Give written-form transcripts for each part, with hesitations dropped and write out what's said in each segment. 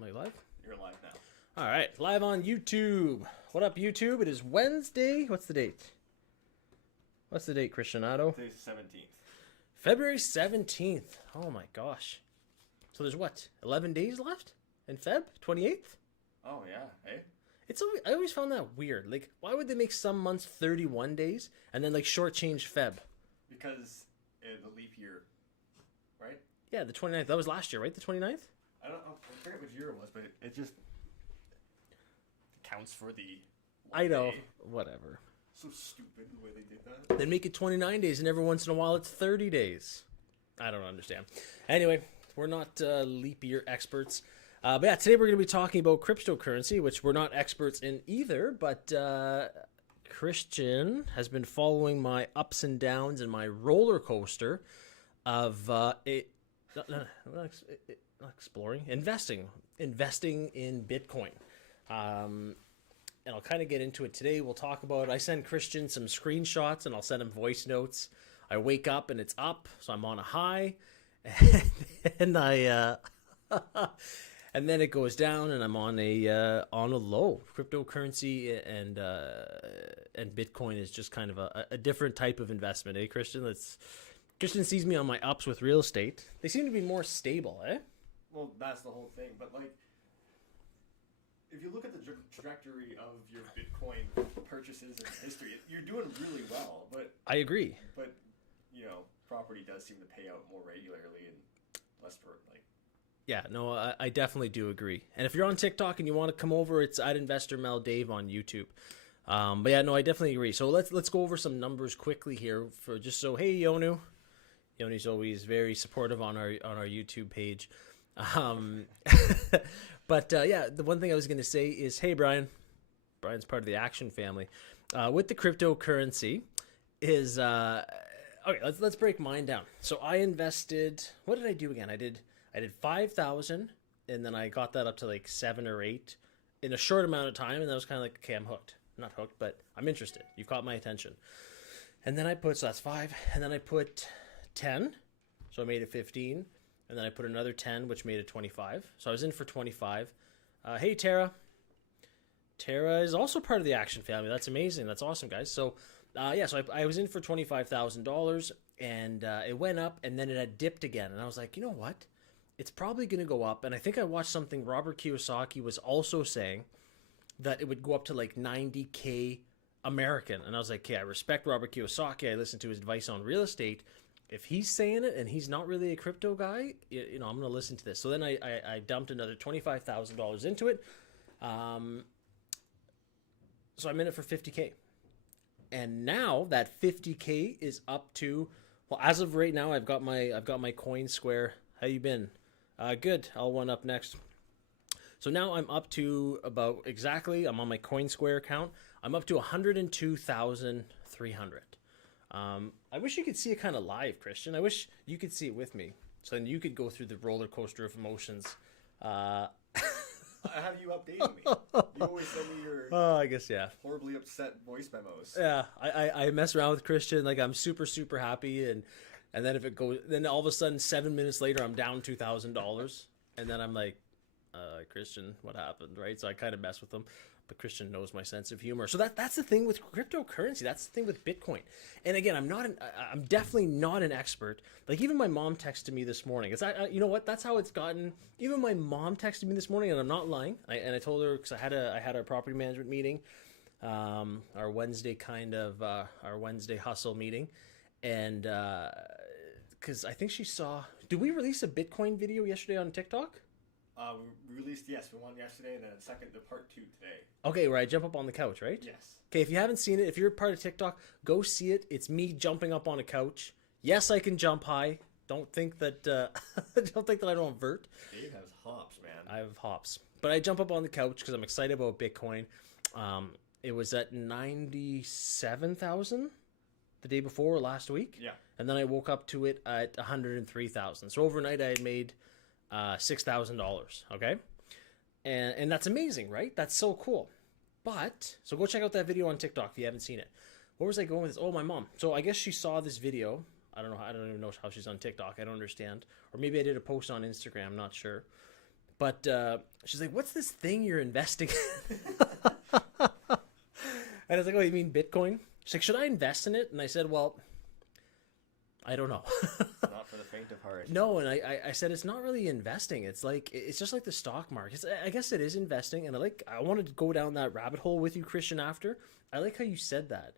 Am I live? You're live now. All right, live on YouTube. What up, YouTube? It is Wednesday. What's the date? What's the date, Cristiano? Today's the 17th. February 17th. Oh my gosh. So there's what? 11 days left in Feb? 28th? Oh, yeah. Hey? I always found that weird. Like, why would they make some months 31 days and then like shortchange Feb? Because the leap year, right? Yeah, the 29th. That was last year, right? The 29th? I forget which year it was, but it just counts for the I know. day. Whatever. So stupid the way they did that. Then make it 29 days, and every once in a while it's 30 days. I don't understand. Anyway, we're not leap year experts. But yeah, today we're going to be talking about cryptocurrency, which we're not experts in either, but Christian has been following my ups and downs and my roller coaster of investing in Bitcoin. And I'll kind of get into it today. We'll talk about, I send Christian some screenshots and I'll send him voice notes. I wake up and it's up, so I'm on a high, and and then it goes down and I'm on a low. Cryptocurrency and Bitcoin is just kind of a different type of investment, eh, Christian? Christian sees me on my ups with real estate. They seem to be more stable, eh? Well, that's the whole thing. But, like, if you look at the trajectory of your Bitcoin purchases in history, you're doing really well. But I agree. But, you know, property does seem to pay out more regularly and less for, like... Yeah, no, I definitely do agree. And if you're on TikTok and you want to come over, it's @InvestorMelDave on YouTube. But yeah, no, I definitely agree. So let's go over some numbers quickly here for just so, hey, Yonu. Yonu's always very supportive on our YouTube page. But yeah, the one thing I was going to say is, hey, Brian. Brian's part of the Action family. With the cryptocurrency is okay. Let's break mine down. So I invested. What did I do again? I did 5,000, and then I got that up to like 7 or 8 in a short amount of time, and that was kind of like, okay, I'm hooked. Not hooked, but I'm interested. You've caught my attention. And then I put, so that's 5, and then I put 10, so I made it 15. And then I put another 10, which made it 25. So I was in for 25. Hey, Tara. Tara is also part of the Action family. That's amazing. That's awesome, guys. So, yeah, so I was in for $25,000, and it went up, and then it had dipped again. And I was like, you know what? It's probably going to go up. And I think I watched something Robert Kiyosaki was also saying that it would go up to like 90K American. And I was like, okay, I respect Robert Kiyosaki. I listened to his advice on real estate. If he's saying it and he's not really a crypto guy, you know, I'm going to listen to this. So then I dumped another $25,000 into it. So I'm in it for 50K. And now that 50K is up to, well, as of right now, I've got my Coin Square. How you been? Good. I'll one up next. So now I'm up to about exactly, I'm on my Coin Square account. I'm up to 102,300. I wish you could see it kind of live, Christian. I wish you could see it with me, so then you could go through the roller coaster of emotions. I have you updating me. You always send me your I guess, yeah, horribly upset voice memos. Yeah, I mess around with Christian. Like, I'm super, super happy, and then if it goes, then all of a sudden 7 minutes later I'm down $2,000, and then I'm like, Christian, what happened, right? So I kind of mess with him. But Christian knows my sense of humor. So that's the thing with cryptocurrency. That's the thing with Bitcoin. And again, I'm definitely not an expert. Like, even my mom texted me this morning. You know what? That's how it's gotten. Even my mom texted me this morning, and I'm not lying. I told her, because I had a property management meeting, our Wednesday our Wednesday hustle meeting, and because I think she saw. Did we release a Bitcoin video yesterday on TikTok? We released, yes, one yesterday, and then the part 2 today. Okay, where I jump up on the couch, right? Yes. Okay, if you haven't seen it, if you're part of TikTok, go see it. It's me jumping up on a couch. Yes, I can jump high. Don't think that I don't vert. Dave has hops, man. I have hops. But I jump up on the couch because I'm excited about Bitcoin. It was at 97,000 the day before last week. Yeah. And then I woke up to it at 103,000. So overnight I had made $6,000, okay? And that's amazing, right? That's so cool. But, so go check out that video on TikTok if you haven't seen it. Where was I going with this? Oh, my mom. So I guess she saw this video. I don't even know how she's on TikTok. I don't understand. Or maybe I did a post on Instagram, I'm not sure. But she's like, "What's this thing you're investing in?" And I was like, "Oh, you mean Bitcoin?" She's like, "Should I invest in it?" And I said, "Well, I don't know." Not for the faint of heart. No, and I said it's not really investing. It's like it's just like the stock market. I guess it is investing, and I wanted to go down that rabbit hole with you, Christian. After I like how you said that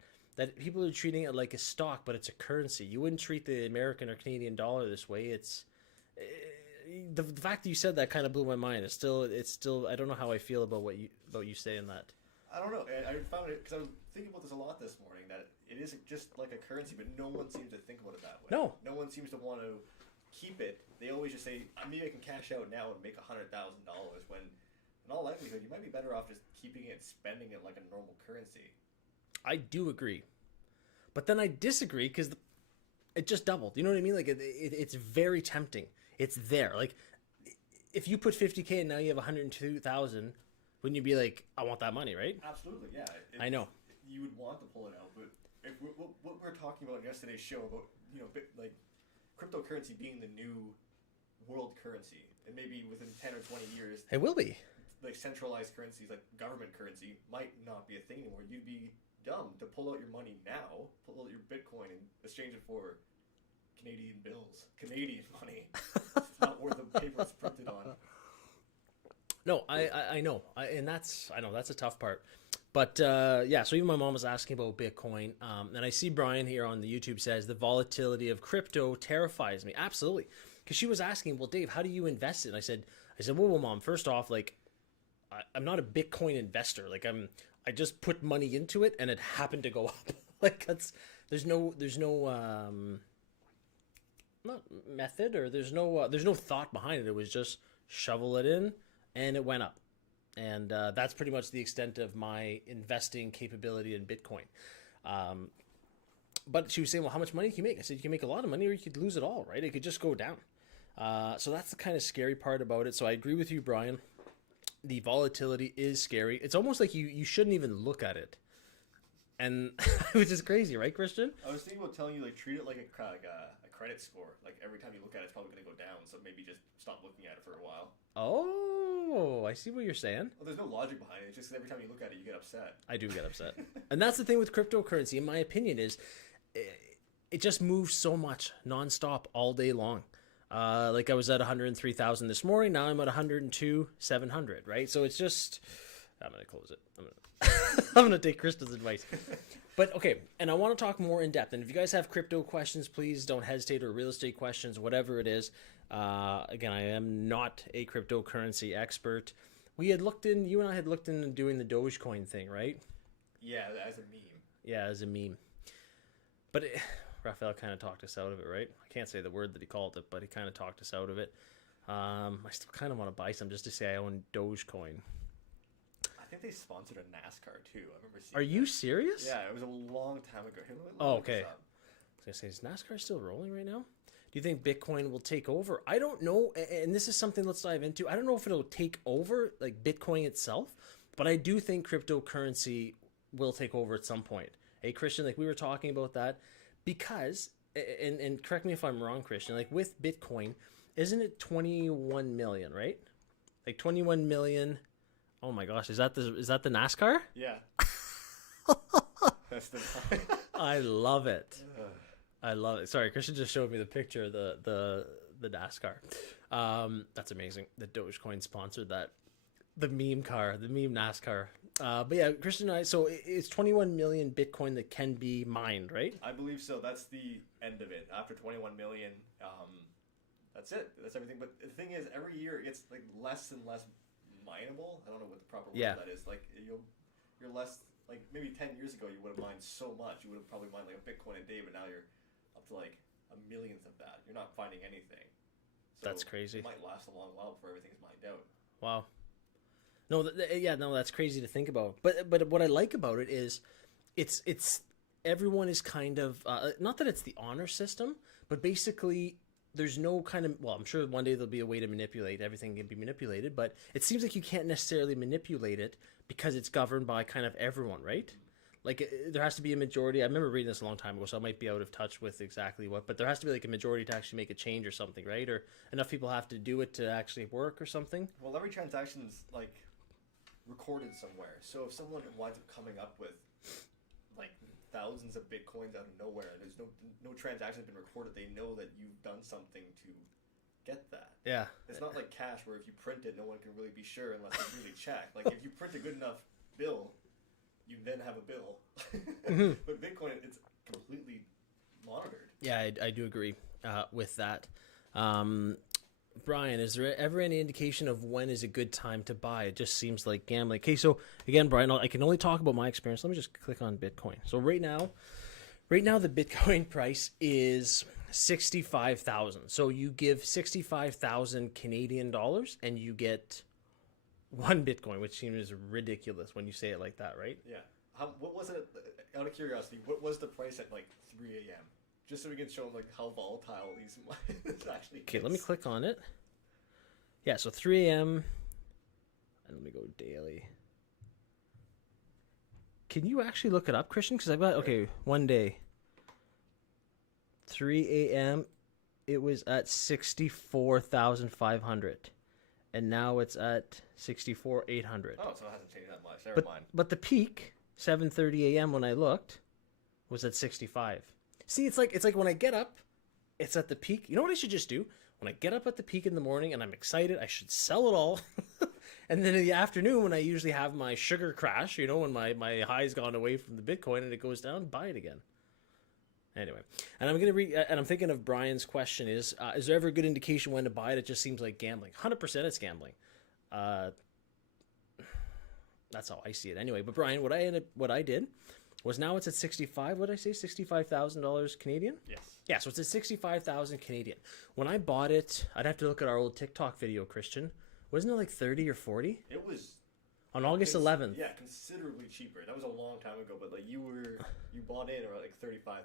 people are treating it like a stock, but it's a currency. You wouldn't treat the American or Canadian dollar this way. It's the fact that you said that kind of blew my mind. It's still I don't know how I feel about you saying that. I don't know. I found it because I was thinking about this a lot this morning. That it is just like a currency, but no one seems to think about it that way. No one seems to want to keep it. They always just say, maybe I can cash out now and make $100,000. When in all likelihood, you might be better off just keeping it, spending it like a normal currency. I do agree, but then I disagree because it just doubled. You know what I mean? Like it's very tempting. It's there. Like if you put 50K and now you have 102,000, wouldn't you be like, I want that money, right? Absolutely, yeah. I know. You would want to pull it out, but if what we're talking about in yesterday's show about like cryptocurrency being the new world currency, and maybe within 10 or 20 years, it will be. Like centralized currencies, like government currency, might not be a thing anymore. You'd be dumb to pull out your money now, pull out your Bitcoin and exchange it for Canadian bills, Canadian money. It's not worth the paper it's printed on. No, I know, and I know that's a tough part, but yeah. So even my mom was asking about Bitcoin, and I see Brian here on the YouTube says the volatility of crypto terrifies me. Absolutely, because she was asking, well, Dave, how do you invest it? And I said, well, Mom, first off, like, I'm not a Bitcoin investor. Like, I just put money into it, and it happened to go up. Like there's no not method, or there's no thought behind it. It was just shovel it in. And it went up. And that's pretty much the extent of my investing capability in Bitcoin. But she was saying, well, how much money can you make? I said, you can make a lot of money or you could lose it all, right? It could just go down. So that's the kind of scary part about it. So I agree with you, Brian. The volatility is scary. It's almost like you shouldn't even look at it. And which is crazy, right, Christian? I was thinking about telling you, like, treat it like a credit score. Like, every time you look at it, it's probably going to go down. So maybe just stop looking at it for a while. Oh, I see what you're saying. Well, there's no logic behind it. It's just every time you look at it, you get upset. I do get upset. And that's the thing with cryptocurrency, in my opinion, is it just moves so much nonstop all day long. Like I was at 103,000 this morning. Now I'm at 102,700, right? So it's just, I'm going to close it. I'm going to take Krista's advice. But okay, and I want to talk more in depth. And if you guys have crypto questions, please don't hesitate, or real estate questions, whatever it is. Again, I am not a cryptocurrency expert. You and I had looked into doing the Dogecoin thing, right? Yeah, as a meme. Yeah, as a meme. But Raphael kind of talked us out of it, right? I can't say the word that he called it, but he kind of talked us out of it. I still kind of want to buy some just to say I own Dogecoin. I think they sponsored a NASCAR too. I remember seeing. Are you serious? Yeah, it was a long time ago. Oh, okay. I was gonna say, is NASCAR still rolling right now? Do you think Bitcoin will take over? I don't know, and this is something let's dive into. I don't know if it'll take over, like Bitcoin itself, but I do think cryptocurrency will take over at some point. Hey, Christian, like we were talking about that, because, and correct me if I'm wrong, Christian, like with Bitcoin, isn't it 21 million, right? Like 21 million. Oh my gosh, is that the NASCAR? Yeah. That's the. I love it. I love it. Sorry, Christian just showed me the picture of the NASCAR. That's amazing. The Dogecoin sponsored that. The meme NASCAR. But yeah, Christian and I, so it's 21 million Bitcoin that can be mined, right? I believe so. That's the end of it. After 21 million, that's it. That's everything. But the thing is, every year it gets like less and less mineable. I don't know what the proper word that is. Like you're less, like maybe 10 years ago you would have mined so much. You would have probably mined like a Bitcoin a day, but now you're up to like a millionth of that. You're not finding anything. So that's crazy. It might last a long while before everything's mined out. Wow. No, that's crazy to think about. But what I like about it is, it's everyone is kind of not that it's the honor system, but basically there's no kind of, well, I'm sure one day there'll be a way to manipulate everything can be manipulated, but it seems like you can't necessarily manipulate it because it's governed by kind of everyone, right? Like there has to be a majority. I remember reading this a long time ago, so I might be out of touch with exactly what, but there has to be like a majority to actually make a change or something, right? Or enough people have to do it to actually work or something. Well, every transaction's like recorded somewhere. So if someone winds up coming up with like thousands of bitcoins out of nowhere, there's no transaction has been recorded, they know that you've done something to get that. Yeah. It's not like cash where if you print it, no one can really be sure unless they really check. Like if you print a good enough bill, you then have a bill. Mm-hmm. But Bitcoin, it's completely monitored. Yeah, I do agree with that. Brian, is there ever any indication of when is a good time to buy? It just seems like gambling. Okay, so again, Brian, I can only talk about my experience. Let me just click on Bitcoin. So right now the Bitcoin price is 65,000. So you give 65,000 Canadian dollars and you get one Bitcoin, which seems ridiculous when you say it like that, right? Yeah. What was it? Out of curiosity, what was the price at like 3 a.m.? Just so we can show them like how volatile these actually. Okay, let me click on it. Yeah, so 3 a.m. and let me go daily. Can you actually look it up, Christian? Because I've got one day. 3 a.m. It was at 64,500. And now it's at 64,800. Oh, so it hasn't changed that much. Never mind. But the peak, 7:30 a.m. when I looked, was at 65. See, it's like when I get up, it's at the peak. You know what I should just do? When I get up at the peak in the morning and I'm excited, I should sell it all. And then in the afternoon, when I usually have my sugar crash, when my high's gone away from the Bitcoin and it goes down, buy it again. Anyway, and I'm gonna read, and I'm thinking of Brian's question: is there ever a good indication when to buy it? It just seems like gambling. 100%, it's gambling. That's how I see it, anyway. But Brian, what I did was now it's at 65. What did I say? $65,000 Canadian. Yes. Yeah, so it's at 65,000 Canadian. When I bought it, I'd have to look at our old TikTok video, Christian. Wasn't it like 30 or 40? It was. On August 11th. Yeah, considerably cheaper. That was a long time ago, but like you bought in around like $35,000 if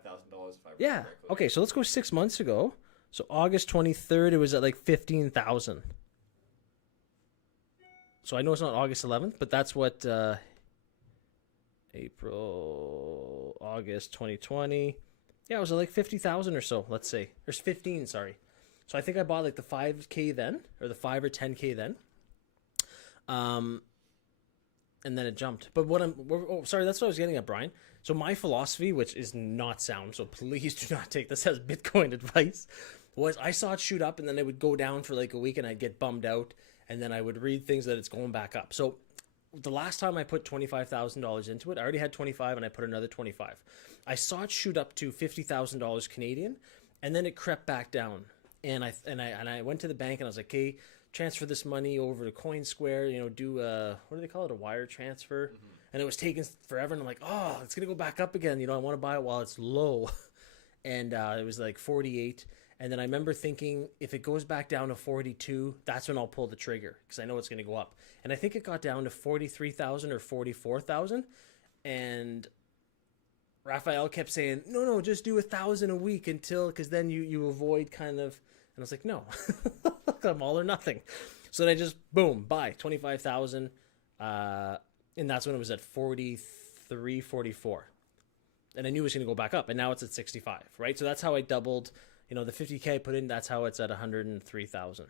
I remember correctly. Okay, so let's go 6 months ago. So August 23rd, it was at like 15,000. So I know it's not August 11th, but that's what August 2020. Yeah, it was at like 50,000 or so, let's say. There's 15, sorry. So I think I bought like the 5K then, or the 5 or 10K then. And then it jumped. But sorry, that's what I was getting at, Brian. So my philosophy, which is not sound, so please do not take this as Bitcoin advice, was I saw it shoot up and then it would go down for like a week and I'd get bummed out and then I would read things that it's going back up. So the last time I put $25,000 into it, I already had 25 and I put another 25. I saw it shoot up to $50,000 Canadian and then it crept back down. And I went to the bank and I was like, okay, transfer this money over to CoinSquare, do what do they call it, a wire transfer? Mm-hmm. And it was taking forever and I'm like, oh, it's gonna go back up again, I want to buy it while it's low. And it was like 48, and then I remember thinking if it goes back down to 42, that's when I'll pull the trigger because I know it's gonna go up. And I think it got down to 43,000 or 44,000, and Raphael kept saying, no, just do 1,000 a week because then you avoid kind of. And I was like, no, I'm all or nothing. So then I just, boom, buy 25,000. And that's when it was at 43, 44. And I knew it was going to go back up. And now it's at 65, right? So that's how I doubled, the 50K I put in. That's how it's at 103,000.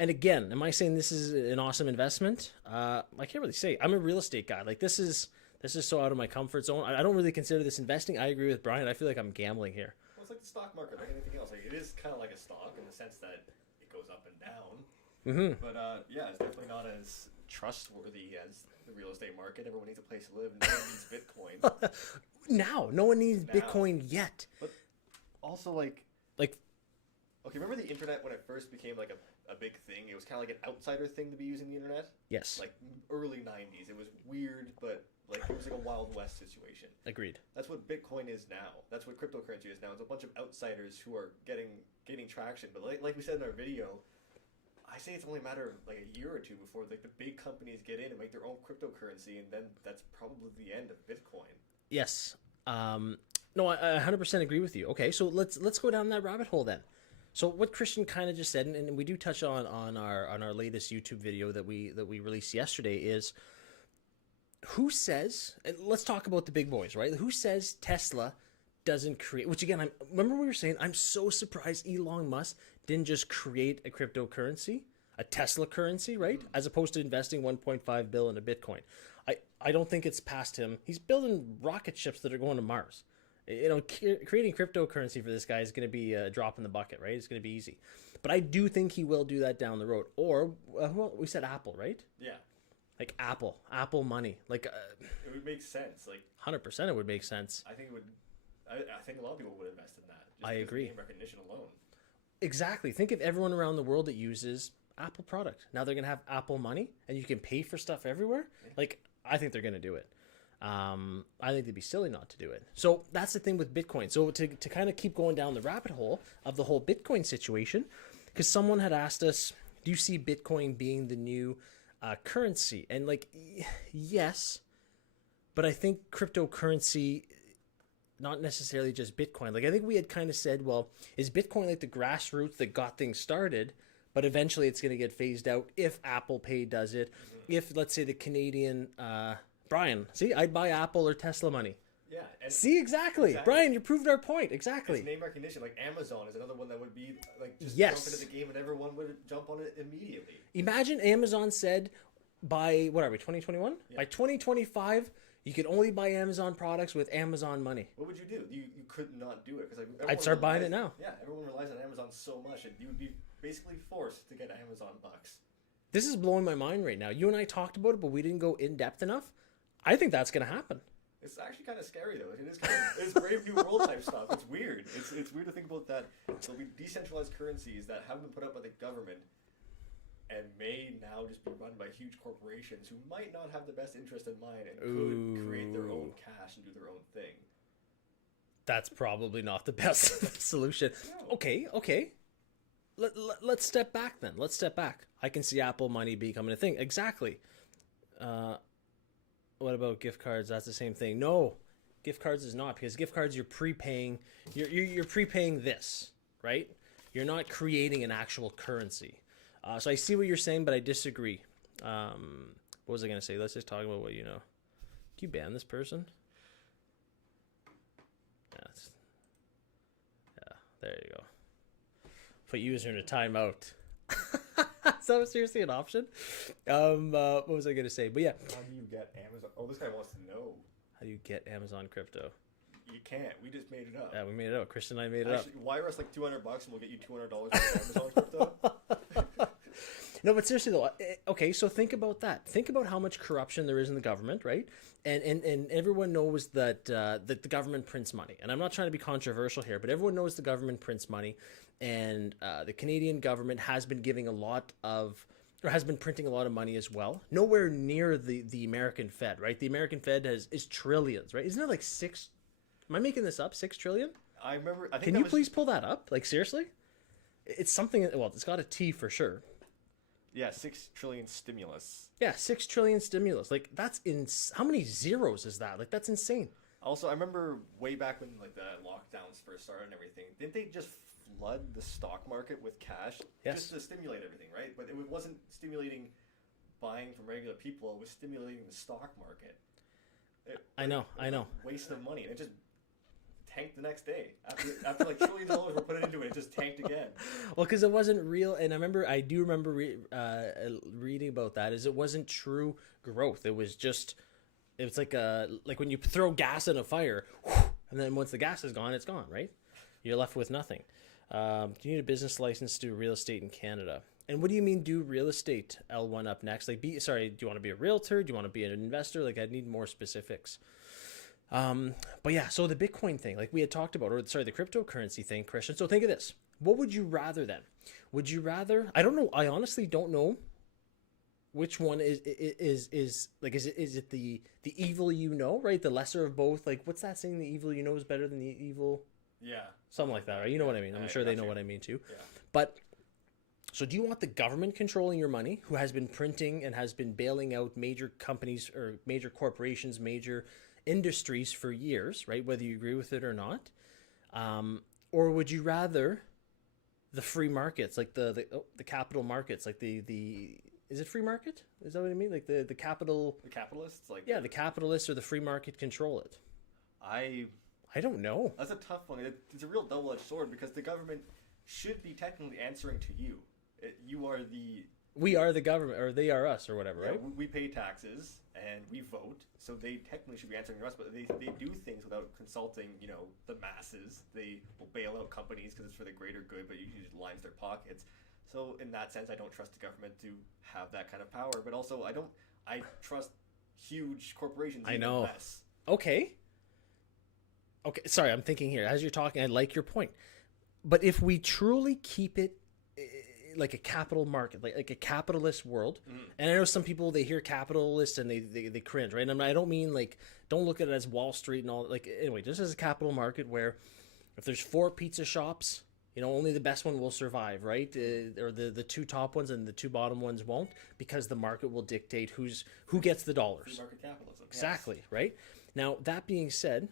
And again, am I saying this is an awesome investment? I can't really say. I'm a real estate guy. Like this is so out of my comfort zone. I don't really consider this investing. I agree with Brian. I feel like I'm gambling here. It's like the stock market, like anything else. Like it is kind of like a stock in the sense that it goes up and down. Mm-hmm. But it's definitely not as trustworthy as the real estate market. Everyone needs a place to live. No one needs Bitcoin. No one needs Bitcoin yet. But also like okay, remember the internet when it first became like a big thing? It was kind of like an outsider thing to be using the internet. Yes. Like early 90s. It was weird, but like it was like a Wild West situation. Agreed. That's what Bitcoin is now. That's what cryptocurrency is now. It's a bunch of outsiders who are getting traction. But like we said in our video, I say it's only a matter of like a year or two before like the big companies get in and make their own cryptocurrency, and then that's probably the end of Bitcoin. Yes. No, I 100% agree with you. Okay, so let's go down that rabbit hole then. So what Christian kind of just said, and we do touch on our latest YouTube video that we released yesterday, is who says, and let's talk about the big boys, right? Who says Tesla doesn't create, which again, remember we were saying, I'm so surprised Elon Musk didn't just create a cryptocurrency, a Tesla currency, right? As opposed to investing 1.5 billion in a Bitcoin. I don't think it's past him. He's building rocket ships that are going to Mars. You know, creating cryptocurrency for this guy is going to be a drop in the bucket, right? It's going to be easy. But I do think he will do that down the road. Or, we said Apple, right? Yeah. Like Apple money. Like, it would make sense. Like 100% it would make sense. I think it would. I think a lot of people would invest in that. Just I agree. Name recognition alone. Exactly. Think of everyone around the world that uses Apple product. Now they're going to have Apple money and you can pay for stuff everywhere. Yeah. Like, I think they're going to do it. I think they'd be silly not to do it. So that's the thing with Bitcoin. So to kind of keep going down the rabbit hole of the whole Bitcoin situation, because someone had asked us, do you see Bitcoin being the new currency? And like, yes, but I think cryptocurrency, not necessarily just Bitcoin. Like I think we had kind of said, well, is Bitcoin like the grassroots that got things started, but eventually it's going to get phased out if Apple Pay does it. Mm-hmm. If, let's say, the Canadian... Brian, see, I'd buy Apple or Tesla money. Yeah. And see, exactly. Brian, you proved our point. Exactly. It's name recognition. Like Amazon is another one that would be like just yes. jump into the game and everyone would jump on it immediately. Imagine Amazon said by, what are we, 2021? Yeah. By 2025, you could only buy Amazon products with Amazon money. What would you do? You could not do it. Because like, I'd start buying it now. Yeah, everyone relies on Amazon so much and you would be basically forced to get Amazon bucks. This is blowing my mind right now. You and I talked about it, but we didn't go in depth enough. I think that's going to happen. It's actually kind of scary, though. It is kind of, it's Brave New World type stuff. It's weird. It's weird to think about that. There'll be decentralized currencies that haven't been put up by the government and may now just be run by huge corporations who might not have the best interest in mind and could create their own cash and do their own thing. That's probably not the best solution. No. Okay. Let's step back then. Let's step back. I can see Apple money becoming a thing. Exactly. What about gift cards? That's the same thing. No, gift cards is not, because gift cards you're prepaying. You're prepaying this, right? You're not creating an actual currency. So I see what you're saying, but I disagree. What was I going to say? Let's just talk about what you know. Can you ban this person? Yeah, there you go. Put user in a timeout. Is that seriously an option? What was I going to say? But yeah. How do you get Amazon? Oh, this guy wants to know. How do you get Amazon crypto? You can't. We just made it up. Yeah, we made it up. Christian and I made it up. Wire us like $200 and we'll get you $200 for Amazon crypto. No, but seriously though, okay, so think about that. Think about how much corruption there is in the government, right? And everyone knows that the government prints money. And I'm not trying to be controversial here, but everyone knows the government prints money. And the Canadian government has been giving has been printing a lot of money as well. Nowhere near the American Fed, right? The American Fed is trillions, right? Isn't it like six? Am I making this up? 6 trillion? I remember. I think Can you please pull that up? Like seriously? It's something. Well, it's got a T for sure. Yeah, 6 trillion stimulus. Yeah, 6 trillion stimulus. Like that's how many zeros is that? Like that's insane. Also, I remember way back when like the lockdowns first started and everything. Didn't they just flood the stock market with cash just to stimulate everything, right? But it wasn't stimulating buying from regular people. It was stimulating the stock market. I know. Waste of money. And it just tanked the next day. After like $1 trillion were put into it, it just tanked again. Well, because it wasn't real. And I do remember reading about that, is it wasn't true growth. It was like when you throw gas in a fire, and then once the gas is gone, it's gone, right? You're left with nothing. Do you need a business license to do real estate in Canada? And what do you mean do real estate? L1 up next. Like, do you want to be a realtor? Do you want to be an investor? Like, I need more specifics. But yeah, so the Bitcoin thing, like we had talked about, the cryptocurrency thing, Christian. So think of this. What would you rather then? Would you rather, I don't know. I honestly don't know which one is it the evil you know, right? The lesser of both. Like, what's that saying? The evil you know is better than the evil. Yeah. Something like that, right? You know what I mean. I'm sure they know what I mean too. Yeah. But so do you want the government controlling your money, who has been printing and has been bailing out major companies or major corporations, major industries for years, right? Whether you agree with it or not. Or would you rather the free markets, like the capital markets, like the Is it free market? Is that what I mean? Like the capital? The capitalists, like Yeah, the capitalists or the free market control it. I don't know. That's a tough one. It's a real double-edged sword because the government should be technically answering to you. You are the We are the government, or they are us, or whatever, right? We pay taxes and we vote, so they technically should be answering to us. But they do things without consulting, the masses. They will bail out companies because it's for the greater good, but usually just lines their pockets. So in that sense, I don't trust the government to have that kind of power. But also, I trust huge corporations. I know. Less. Okay, sorry, I'm thinking here. As you're talking, I like your point. But if we truly keep it like a capital market, like a capitalist world, and I know some people, they hear capitalist and they cringe, right? And I don't mean like, don't look at it as Wall Street and all. Like, anyway, this is a capital market where if there's 4 pizza shops, only the best one will survive, right? Or the 2 top ones and the 2 bottom ones won't, because the market will dictate who gets the dollars. Free market capitalism. Exactly, yes. Right? Now, that being said,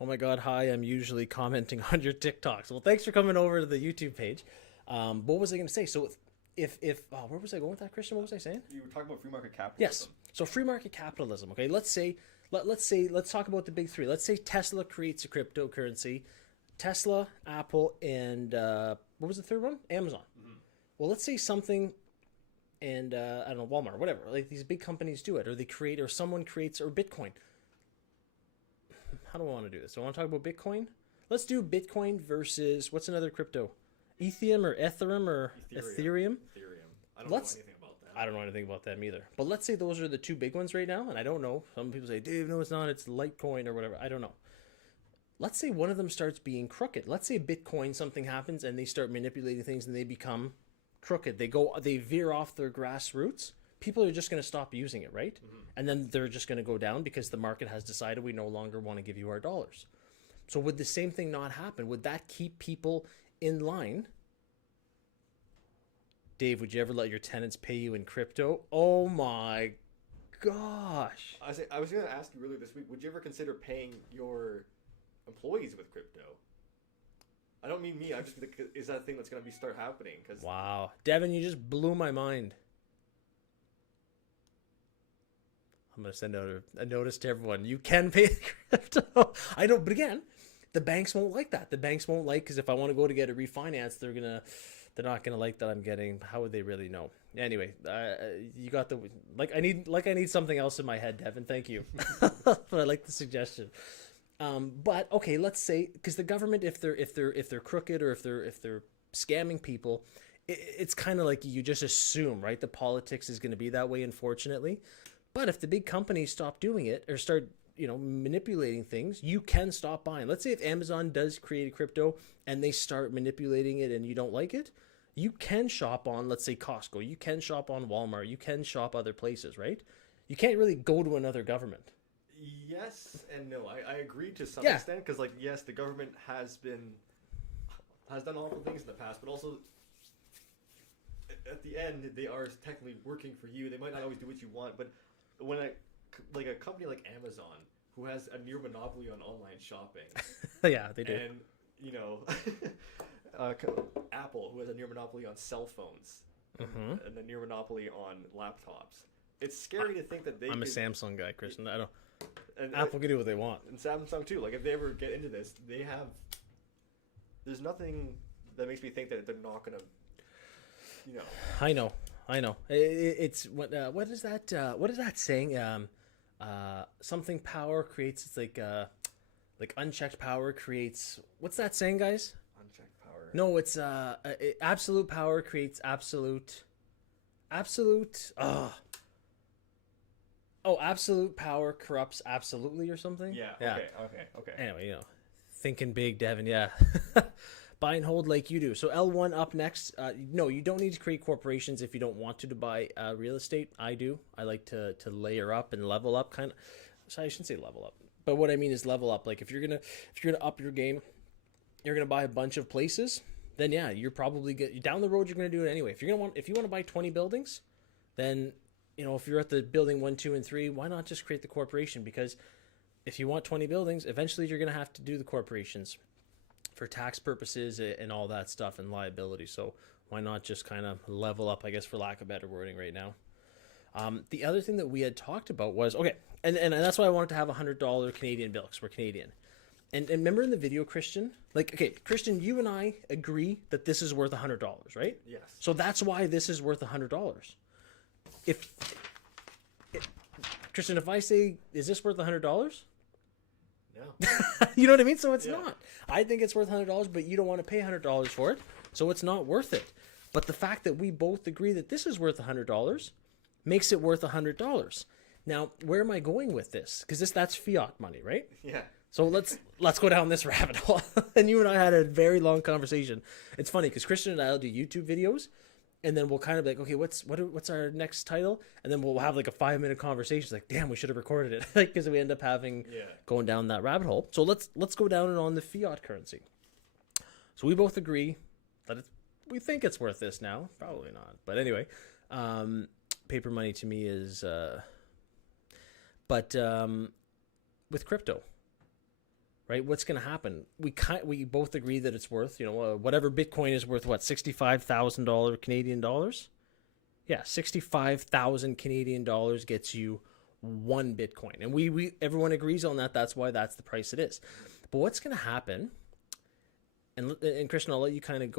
oh my God, hi, I'm usually commenting on your TikToks. Well, thanks for coming over to the YouTube page. What was I going to say? So if where was I going with that, Christian? What was I saying? You were talking about free market capitalism. Yes. So free market capitalism. Okay, let's talk about the big 3. Let's say Tesla creates a cryptocurrency. Tesla, Apple, and what was the third one? Amazon. Mm-hmm. Well, let's say something, and I don't know, Walmart, whatever. Like these big companies do it, or they create, or someone creates, or Bitcoin. How do I want to do this? Do I want to talk about Bitcoin? Let's do Bitcoin versus what's another crypto? Ethereum or Ethereum or Ethereum? I don't know anything about that. I don't know anything about them either. But let's say those are the 2 big ones right now, and I don't know. Some people say, Dave, no, it's not. It's Litecoin or whatever. I don't know. Let's say one of them starts being crooked. Let's say Bitcoin, something happens, and they start manipulating things, and they become crooked. They veer off their grassroots. People are just going to stop using it, right? Mm-hmm. And then they're just going to go down because the market has decided we no longer want to give you our dollars. So would the same thing not happen? Would that keep people in line? Dave, would you ever let your tenants pay you in crypto? Oh my gosh. I was going to ask you earlier this week, would you ever consider paying your employees with crypto? I don't mean me. I just think, is that a thing that's going to start happening? Cause wow. Devin, you just blew my mind. I'm going to send out a notice to everyone. You can pay crypto. I know, but again, the banks won't like that. The banks won't like, because if I want to go to get a refinance, they're not going to like that I'm getting. How would they really know? Anyway, you got the, I need something else in my head, Devin. Thank you. But I like the suggestion. But okay, let's say, because the government, if they're crooked, or if they're scamming people, it's kind of like you just assume, right? The politics is going to be that way, unfortunately. But if the big companies stop doing it, or start, manipulating things, you can stop buying. Let's say if Amazon does create a crypto and they start manipulating it and you don't like it, you can shop on, let's say, Costco. You can shop on Walmart. You can shop other places, right? You can't really go to another government. Yes and no. I agree to some extent, because, yes, the government has done awful things in the past, but also at the end, they are technically working for you. They might not always do what you want, but when a company like Amazon, who has a near monopoly on online shopping, yeah, they do, and Apple, who has a near monopoly on cell phones, and a near monopoly on laptops. It's scary to think that I'm a Samsung guy, Christian. I don't. Apple can do what they want, and Samsung too. Like, if they ever get into this, there's nothing that makes me think that they're not gonna. I know. It's what is that? What is that saying? Something power creates. It's like unchecked power creates. What's that saying, guys? Unchecked power. No, it's absolute power creates absolute. Absolute power corrupts absolutely, or something. Yeah. Okay. Anyway, thinking big, Devin. Yeah. Buy and hold like you do. So L1 up next. No, you don't need to create corporations if you don't want to buy real estate. I do. I like to layer up and level up, kind of. So I shouldn't say level up, but what I mean is level up. Like, if you're gonna up your game, you're gonna buy a bunch of places. Then yeah, you're probably down the road. You're gonna do it anyway. If you want to buy 20 buildings, then if you're at the building 1, 2, and 3, why not just create the corporation? Because if you want 20 buildings, eventually you're gonna have to do the corporations for tax purposes and all that stuff and liability. So Why not just kind of level up, I guess, for lack of better wording right now. The other thing that we had talked about was, okay, and that's why I wanted to have $100 Canadian bill, because we're Canadian. And remember in the video, Christian, like, okay, Christian, you and I agree that this is worth $100, right? Yes. So that's why this is worth $100. If Christian, if I say, is this worth $100? No. You know what I mean? So it's not. I think it's worth $100, but you don't want to pay $100 for it, so it's not worth it. But the fact that we both agree that this is worth $100 makes it worth $100. Now, where am I going with this? Because that's fiat money, right? Yeah. So let's go down this rabbit hole. And you and I had a very long conversation. It's funny because Christian and I'll do YouTube videos, and then we'll kind of be like, okay, what's our next title? And then we'll have like a 5-minute conversation. It's like, damn, we should have recorded it, because we end up going down that rabbit hole. So let's go down and on the fiat currency. So we both agree that we think it's worth this now. Probably not, but anyway, paper money to me is. But with crypto. Right, what's going to happen? We both agree that it's worth, whatever Bitcoin is worth, what, $65,000 Canadian dollars? Yeah, 65,000 Canadian dollars gets you 1 Bitcoin, and we everyone agrees on that. That's why that's the price it is. But what's going to happen? And Christian, I'll let you kind of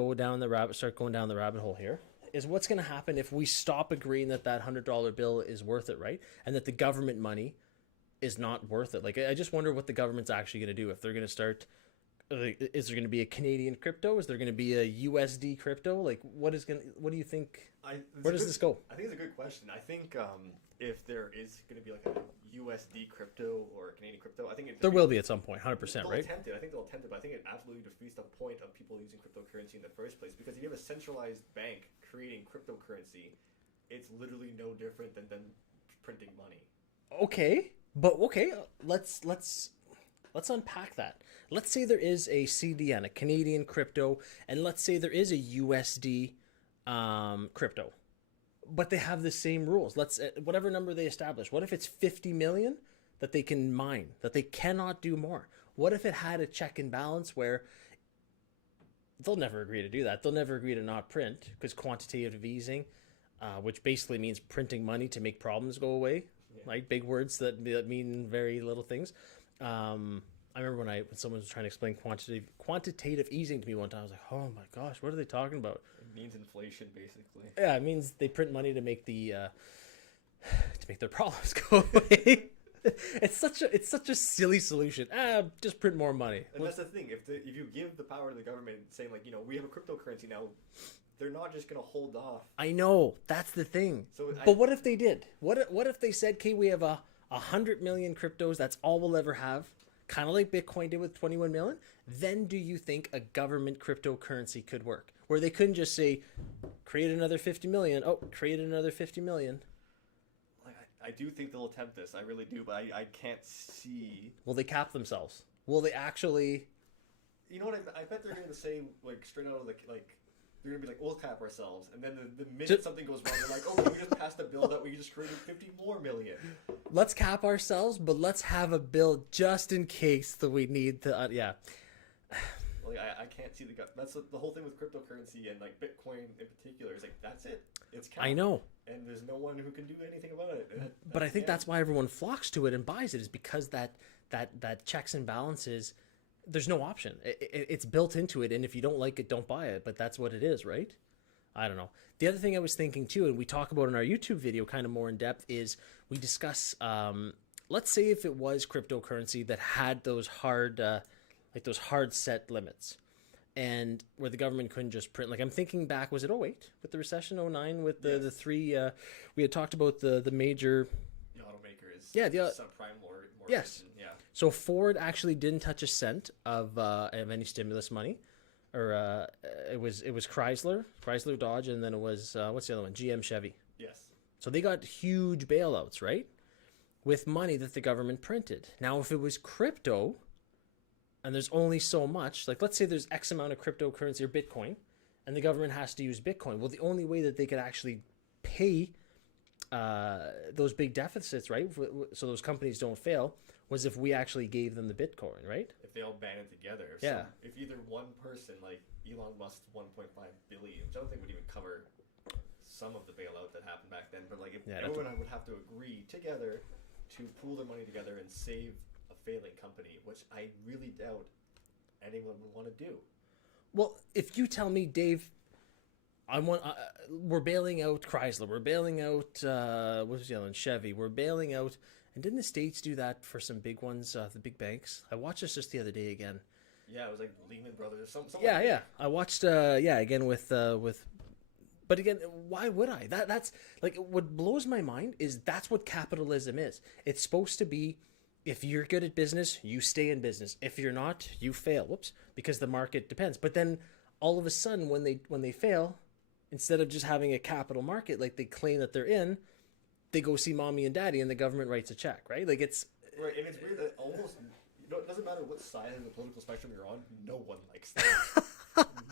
start going down the rabbit hole here. Is what's going to happen if we stop agreeing that $100 bill is worth it, right? And that the government money is not worth it. Like, I just wonder what the government's actually going to do. If they're going to start, is there going to be a Canadian crypto? Is there going to be a USD crypto? Like, what do you think? Where does this go? I think it's a good question. I think if there is going to be like a USD crypto or a Canadian crypto, I think there will be at some point, 100%, right? I think they'll attempt it, but I think it absolutely defeats the point of people using cryptocurrency in the first place. Because if you have a centralized bank creating cryptocurrency, it's literally no different than printing money. Okay. But okay, let's unpack that. Let's say there is a CDN, a Canadian crypto, and let's say there is a USD crypto, but they have the same rules. Whatever number they establish. What if it's 50 million that they can mine, that they cannot do more? What if it had a check and balance where they'll never agree to do that? They'll never agree to not print because quantitative easing, which basically means printing money to make problems go away. Like big words that mean very little things. I remember when someone was trying to explain quantitative easing to me one time, I was like, oh my gosh, what are they talking about? It means inflation, basically. Yeah, it means they print money to make their problems go away. It's such a silly solution. Just print more money. And that's the thing. If you give the power to the government, saying like, we have a cryptocurrency now, they're not just going to hold off. I know. That's the thing. But what if they did? What if they said, okay, we have 100 million cryptos. That's all we'll ever have. Kind of like Bitcoin did with 21 million. Then do you think a government cryptocurrency could work? Where they couldn't just say, create another 50 million. Oh, create another 50 million. I do think they'll attempt this. I really do. But I can't see. Will they cap themselves? Will they actually? You know what? I bet they're going to say, like, straight out of the, like, they're going to be like, we'll cap ourselves. And then the minute something goes wrong, they're like, oh, we just passed a bill that we just created 50 more million. Let's cap ourselves, but let's have a bill just in case that we need to, yeah. Well, I can't see that's the whole thing with cryptocurrency and, like, Bitcoin in particular. Is like, that's it. It's capped. I know. And there's no one who can do anything about it. But I think that's why everyone flocks to it and buys it, is because that checks and balances. There's no option. It's built into it, and if you don't like it, don't buy it. But that's what it is, right? I don't know. The other thing I was thinking too, and we talk about in our YouTube video kind of more in depth, is we discuss, let's say if it was cryptocurrency that had those hard set limits, and where the government couldn't just print. Like, I'm thinking back, was it 2008 with the recession, 2009 with the three, we had talked about the major... The automakers. Yeah, the subprime mortgage. Yes. Yeah. So Ford actually didn't touch a cent of any stimulus money, or it was Chrysler, Dodge, and then it was what's the other one? GM, Chevy. Yes. So they got huge bailouts, right, with money that the government printed. Now, if it was crypto, and there's only so much, like let's say there's X amount of cryptocurrency or Bitcoin, and the government has to use Bitcoin. Well, the only way that they could actually pay those big deficits, right, so those companies don't fail, was if we actually gave them the Bitcoin, right? If they all banded together. If either one person, like Elon Musk's 1.5 billion, which I don't think would even cover some of the bailout that happened back then, but like if everyone would have to agree together to pool their money together and save a failing company, which I really doubt anyone would want to do. Well, if you tell me, Dave, we're bailing out Chrysler, we're bailing out what was the other one? Chevy, we're bailing out, and didn't the States do that for some big ones, the big banks? I watched this just the other day again. Yeah, it was like Lehman Brothers or something. Yeah. I watched again with but again, why would I? That's like what blows my mind is that's what capitalism is. It's supposed to be, if you're good at business, you stay in business. If you're not, you fail. Whoops, because the market depends. But then all of a sudden when they fail, instead of just having a capital market like they claim that they're in, they go see mommy and daddy and the government writes a check, right? Like it's right, and it's weird that almost it doesn't matter what side of the political spectrum you're on, no one likes that.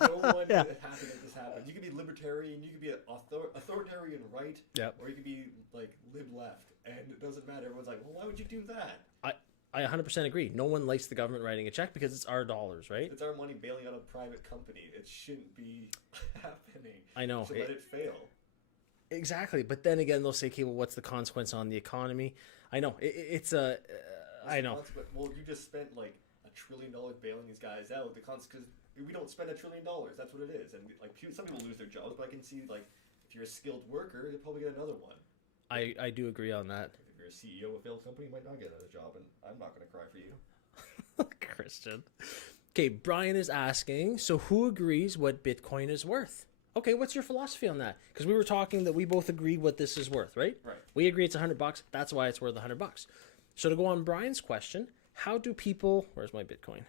No one is happy that this happened. You could be libertarian, you could be an authoritarian right, or you could be like lib left, and it doesn't matter. Everyone's like, well, why would you do that? I 100% agree. No one likes the government writing a check because it's our dollars, right? It's our money bailing out a private company. It shouldn't be happening. I know. So let it fail. Exactly. But then again, they'll say, okay, well, what's the consequence on the economy? I know. I know. Well, you just spent like $1 trillion bailing these guys out. Because we don't spend $1 trillion. That's what it is. And like some people lose their jobs, but I can see like if you're a skilled worker, you'll probably get another one. I do agree on that. If you're a CEO of a failed company, you might not get another job, and I'm not going to cry for you. Christian. Okay, Brian is asking, so who agrees what Bitcoin is worth? Okay, what's your philosophy on that? Because we were talking that we both agree what this is worth, right? Right. We agree it's $100. That's why it's worth $100. So to go on Brian's question, how do people? Where's my Bitcoin?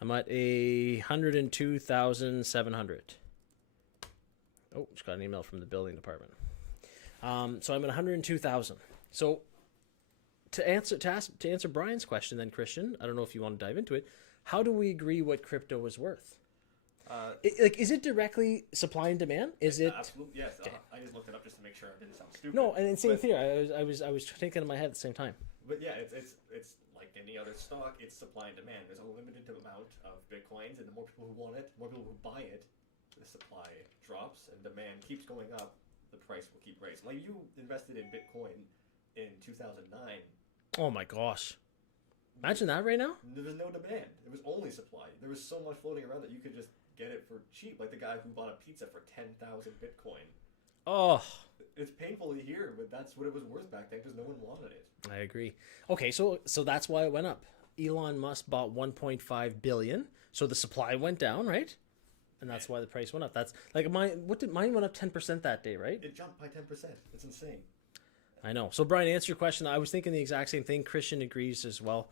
I'm at 102,700. Oh, just got an email from the building department. So I'm at 102,000. So to answer Brian's question, then Christian, I don't know if you want to dive into it. How do we agree what crypto is worth? Is it directly supply and demand? Is it? Absolutely, yes. I just looked it up just to make sure I didn't sound stupid. No, and same theory. I was thinking in my head at the same time. But yeah, it's like any other stock. It's supply and demand. There's a limited amount of Bitcoins, and the more people who want it, more people who buy it, the supply drops, and demand keeps going up. The price will keep rising. Like you invested in Bitcoin in 2009. Oh my gosh. Imagine that right now. There was no demand. It was only supply. There was so much floating around that you could just get it for cheap. Like the guy who bought a pizza for 10,000 Bitcoin. Oh. It's painful to hear, but that's what it was worth back then because no one wanted it. I agree. Okay, so that's why it went up. Elon Musk bought 1.5 billion, so the supply went down, right? And that's why the price went up. That's like mine went up 10% that day, right? It jumped by 10%. It's insane. I know. So Brian, answer your question. I was thinking the exact same thing. Christian agrees as well.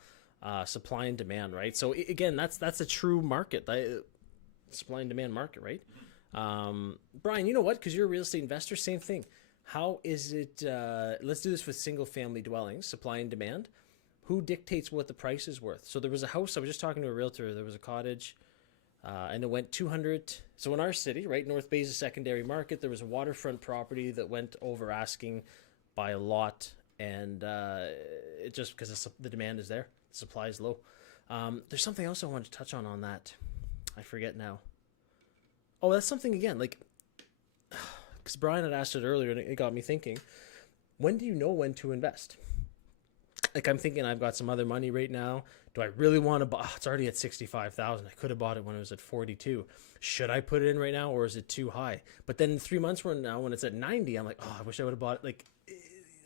Supply and demand, right? So again, that's a true market, supply and demand market, right? Brian, you know what? Because you're a real estate investor, same thing. How is it? Let's do this with single family dwellings, supply and demand. Who dictates what the price is worth? So there was a house. I was just talking to a realtor. There was a cottage. And it went 200. So in our city, right, North Bay is a secondary market. There was a waterfront property that went over asking by a lot, and it just because the demand is there, the supply is low. There's something else I wanted to touch on that. I forget now. Oh, that's something again, like because Brian had asked it earlier, and it got me thinking. When do you know when to invest? Like I'm thinking I've got some other money right now. Do I really want to buy? Oh, it's already at 65,000. I could have bought it when it was at 42. Should I put it in right now, or is it too high? But then 3 months from now, when it's at 90, I'm like, oh, I wish I would have bought it. Like,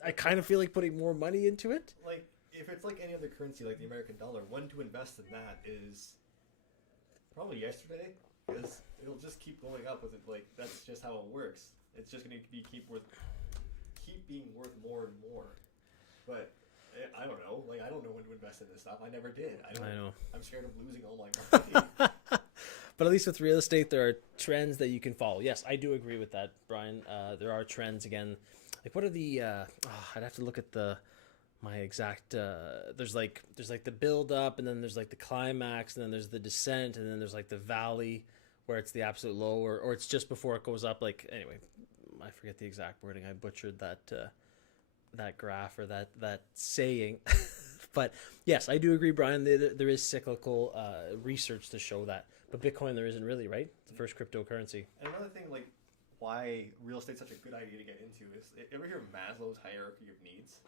I kind of feel like putting more money into it. Like, if it's like any other currency, like the American dollar, when to invest in that is probably yesterday, because it'll just keep going up with it. Like, that's just how it works. It's just going to keep being worth more and more. But I don't know. Like, I don't know when to invest in this stuff. I never did. I know. I'm scared of losing all my money. But at least with real estate, there are trends that you can follow. Yes, I do agree with that, Brian. There are trends again. Like, what are the? I'd have to look at my exact. There's like the build up, and then there's like the climax, and then there's the descent, and then there's like the valley where it's the absolute low, or it's just before it goes up. Like, anyway, I forget the exact wording. I butchered that graph or that saying. But yes, I do agree, Brian. There is cyclical research to show that, but Bitcoin there isn't really, right? It's the first cryptocurrency. And another thing, like why real estate's such a good idea to get into is, ever hear of Maslow's hierarchy of needs?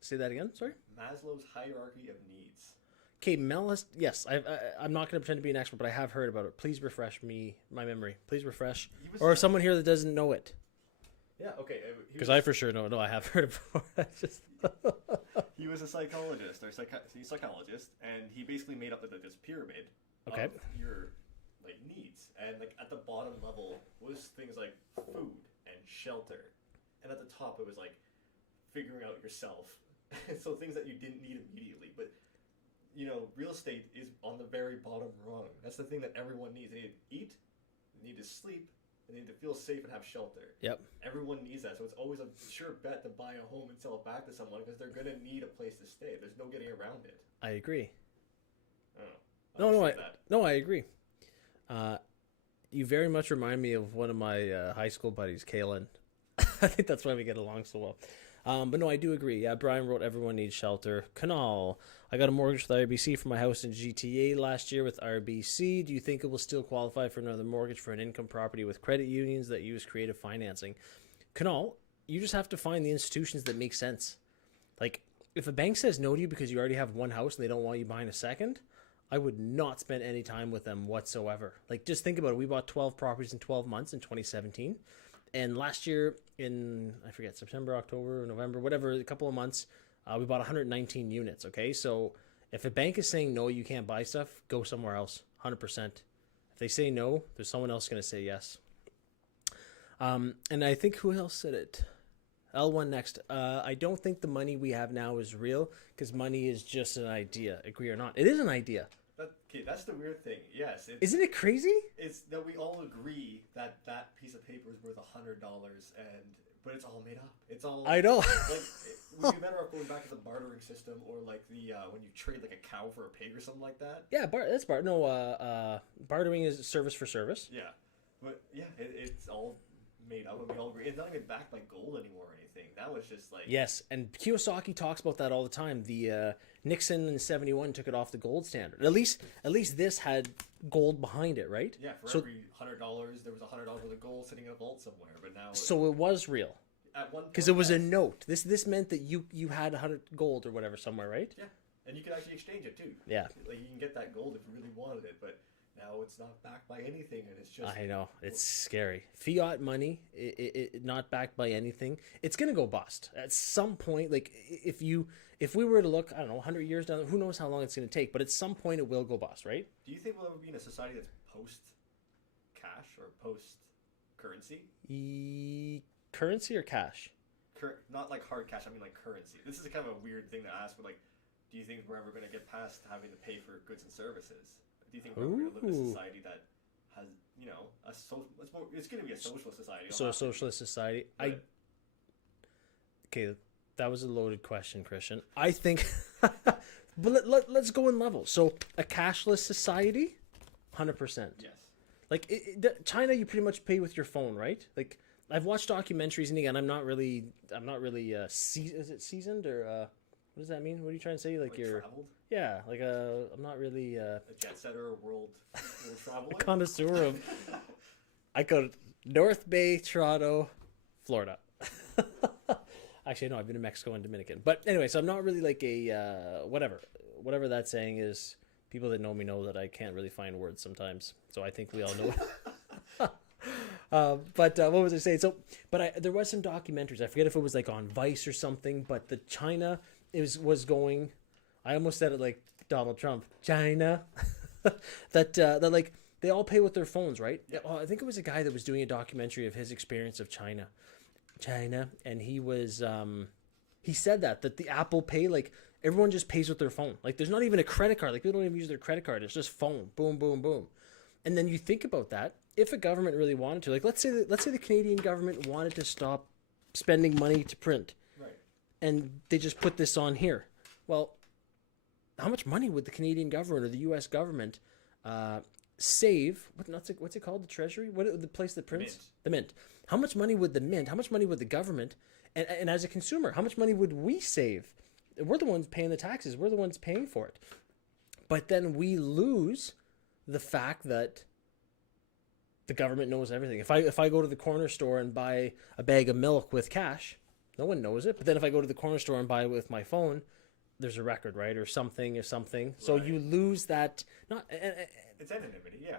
Say that again. Sorry. Maslow's hierarchy of needs. Okay, yes, I'm not going to pretend to be an expert, but I have heard about it. Please refresh my memory. Please refresh. Or someone here that doesn't know it. Yeah, okay. Because I for sure know. No, I have heard it before. He was a psychologist, psychologist, and he basically made up this pyramid of your needs. And at the bottom level was things like food and shelter. And at the top it was figuring out yourself. So things that you didn't need immediately, but real estate is on the very bottom rung. That's the thing that everyone needs. They need to eat, they need to sleep, and they need to feel safe and have shelter. Yep. Everyone needs that. So it's always a sure bet to buy a home and sell it back to someone because they're going to need a place to stay. There's no getting around it. I agree. I don't know. I agree. You very much remind me of one of my high school buddies, Kalen. I think that's why we get along so well. But no, I do agree. Yeah, Brian wrote everyone needs shelter. Canal. I got a mortgage with RBC for my house in GTA last year with RBC. Do you think it will still qualify for another mortgage for an income property with credit unions that use creative financing? Canal, you just have to find the institutions that make sense. If a bank says no to you because you already have one house and they don't want you buying a second, I would not spend any time with them whatsoever. Just think about it. We bought 12 properties in 12 months in 2017. And last year in, I forget, September, October, November, whatever, a couple of months, we bought 119 units, okay? So if a bank is saying no, you can't buy stuff, go somewhere else, 100%. If they say no, there's someone else going to say yes. And I think, who else said it? L1 next. I don't think the money we have now is real because money is just an idea, agree or not. It is an idea. That's the weird thing. Yes. Isn't it crazy? It's that we all agree that piece of paper is worth $100, but it's all made up. It's all. I know. Would you better off going back to the bartering system or the when you trade a cow for a pig or something like that? Yeah, that's bartering is service for service. Yeah, but yeah, it's all made up, and we all agree. It's not even backed by gold anymore or anything. That was just yes, and Kiyosaki talks about that all the time. The Nixon in '71 took it off the gold standard. At least this had gold behind it, right? Yeah, for every $100, there was $100 worth of gold sitting in a vault somewhere. But now, so it was real. At one point, because it was a note. This meant that you had 100 gold or whatever somewhere, right? Yeah, and you could actually exchange it too. Yeah, you can get that gold if you really wanted it, but now it's not backed by anything, and it's just. I know, it's scary. Fiat money, it not backed by anything. It's gonna go bust at some point. If we were to look, I don't know, 100 years down, who knows how long it's gonna take, but at some point it will go bust, right? Do you think we'll ever be in a society that's post cash or post currency? Currency or cash? Not hard cash. I mean currency. This is kind of a weird thing to ask, but do you think we're ever going to get past having to pay for goods and services? Do you think we're ever going to live in a society that has, it's going to be a socialist society. So a socialist society. Okay, that was a loaded question, Christian. I think, but let's go in levels. So a cashless society, 100%. Yes. China, you pretty much pay with your phone, right? I've watched documentaries, and again, I'm not really is it seasoned or what does that mean? What are you trying to say? You're traveled? Yeah, I'm not really a jet setter, world traveler, connoisseur of. I go North Bay, Toronto, Florida. Actually, no, I've been to Mexico and Dominican. But anyway, so I'm not really a whatever that saying is. People that know me know that I can't really find words sometimes. So I think we all know it. But what was I saying? So, there was some documentaries. I forget if it was on Vice or something. But the China was going. I almost said it like Donald Trump. China. that they all pay with their phones, right? Yeah. I think it was a guy that was doing a documentary of his experience of China, and he was he said that the Apple Pay everyone just pays with their phone. There's not even a credit card. People don't even use their credit card. It's just phone. Boom, boom, boom. And then you think about that. If a government really wanted to, let's say the Canadian government wanted to stop spending money to print, right? And they just put this on here. Well, how much money would the Canadian government or the U.S. government save? What's it called? The Treasury? What the place that prints? Mint. The Mint. How much money would the Mint? How much money would the government? And as a consumer, how much money would we save? we're the ones paying the taxes. We're the ones paying for it. But then we lose the fact that the government knows everything. If I go to the corner store and buy a bag of milk with cash, no one knows it. But then if I go to the corner store and buy it with my phone, there's a record, right? Or something. Right. So you lose that. It's anonymity, yeah.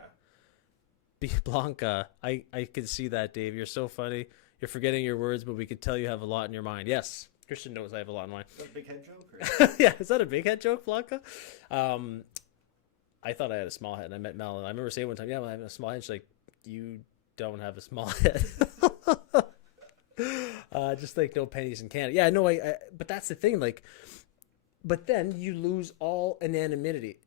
Blanca, I can see that, Dave. You're so funny. You're forgetting your words, but we could tell you have a lot in your mind. Yes, Christian knows I have a lot in mind. Is that a big head joke? Or? Yeah, is that a big head joke, Blanca? I thought I had a small head, and I met Mel, and I remember saying one time, yeah, well, I have a small head. She's like, you don't have a small head. Just like no pennies in Canada. Yeah, no, but that's the thing, like, but then you lose all anonymity.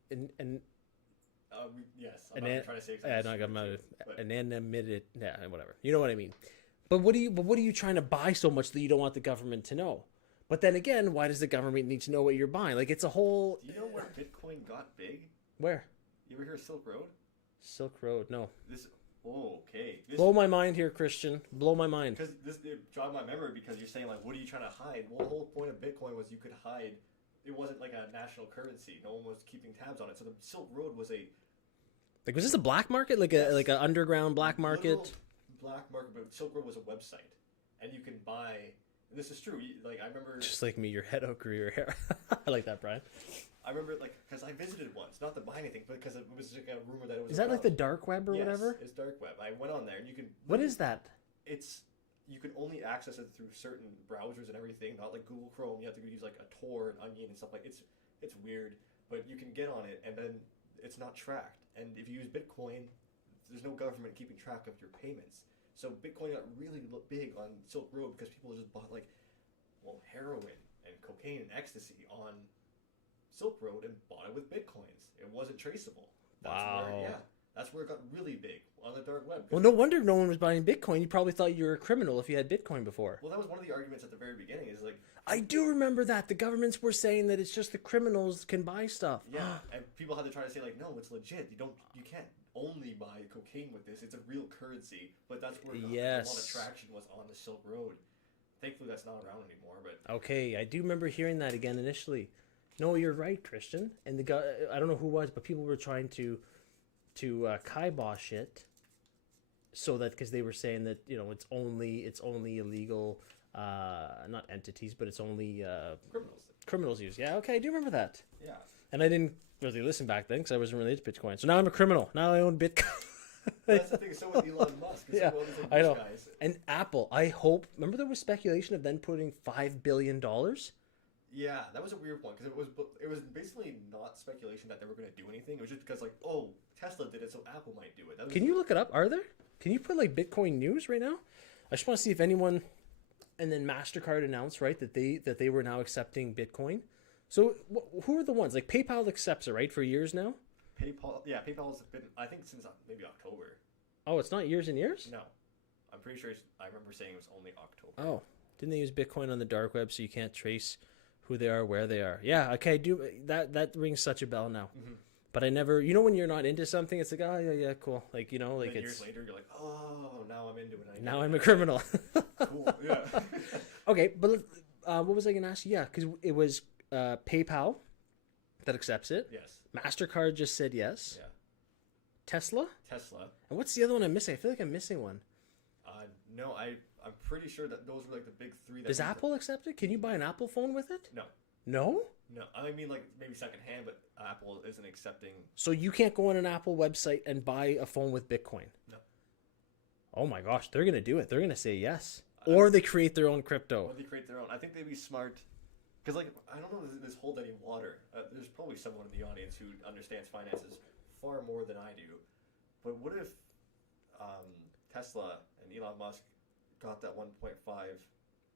Yes, I'm not trying to say exactly. Yeah, no, anonymity. Yeah, whatever. You know what I mean. But what are you trying to buy so much that you don't want the government to know? But then again, why does the government need to know what you're buying? Like, it's a whole. Do you know where Bitcoin got big? Where? You ever hear of Silk Road? Silk Road, no. Okay. Blow my mind here, Christian. Blow my mind. Because it jogged my memory because you're saying, like, what are you trying to hide? Well, the whole point of Bitcoin was you could hide. It wasn't like a national currency. No one was keeping tabs on it. So the Silk Road was a. Like, was this a black market? Like a like an underground black market? Black market, but Silk Road was a website. And you can buy. And this is true. Like, I remember. Just like me, your head over your hair. I like that, Brian. I remember, like, because I visited once, not to buy anything, but because it was like a rumor that it was. Is that like the dark web or whatever? It's dark web. I went on there and you can. What is that? You can only access it through certain browsers and everything, not like Google Chrome. You have to use like a Tor and Onion and stuff like. It's weird, but you can get on it and then it's not tracked. And if you use Bitcoin, there's no government keeping track of your payments. So Bitcoin got really big on Silk Road because people just bought heroin and cocaine and ecstasy on Silk Road and bought it with Bitcoins. It wasn't traceable. That's where it got really big on the dark web. Well, no wonder no one was buying Bitcoin. You probably thought you were a criminal if you had Bitcoin before. Well, that was one of the arguments at the very beginning. Is like I do remember that the governments were saying that it's just the criminals can buy stuff. Yeah, and people had to try to say like, no, it's legit. You can't only buy cocaine with this. It's a real currency. But that's where a lot of traction was on the Silk Road. Thankfully, that's not around anymore. But okay, I do remember hearing that again initially. No, you're right, Christian. And the guy, I don't know who it was, but people were trying to kibosh it, so that because they were saying that it's only illegal, not entities, but it's only criminals use. Yeah, okay, I do remember that. Yeah. And I didn't really listen back then because I wasn't really into Bitcoin. So now I'm a criminal. Now I own Bitcoin. That's the thing. So with Elon Musk. Yeah, I know. Guys. And Apple, I hope. Remember there was speculation of them putting $5 billion. Yeah, that was a weird one because it was basically not speculation that they were going to do anything. It was just because Tesla did it, so Apple might do it. Can you look it up? Are there? Can you put like Bitcoin news right now? I just want to see if anyone. And then MasterCard announced that they were now accepting Bitcoin. So who are the ones like PayPal accepts it right for years now? PayPal's been I think since maybe October. Oh, it's not years and years? No, I'm pretty sure. I remember saying it was only October. Oh, didn't they use Bitcoin on the dark web so you can't trace who they are, where they are? Yeah, okay, that rings such a bell now. Mm-hmm. But I never, when you're not into something, it's like, oh yeah, cool. Like and it's years later, you're like, oh, now I'm into it. Now I'm a criminal. Cool. Yeah. Okay, but what was I gonna ask you? Yeah, because it was PayPal that accepts it. Yes. MasterCard just said yes. Yeah. Tesla. And what's the other one I'm missing? I feel like I'm missing one. No, I'm pretty sure that those were like the big three. Does Apple accept it? Can you buy an Apple phone with it? No. No? No. I mean, like maybe secondhand, but Apple isn't accepting. So you can't go on an Apple website and buy a phone with Bitcoin? No. Oh my gosh, they're going to do it. They're going to say yes. Or they create their own crypto. I think they'd be smart. Because, like, I don't know if this hold any water. There's probably someone in the audience who understands finances far more than I do. But what if Tesla and Elon Musk got that $1.5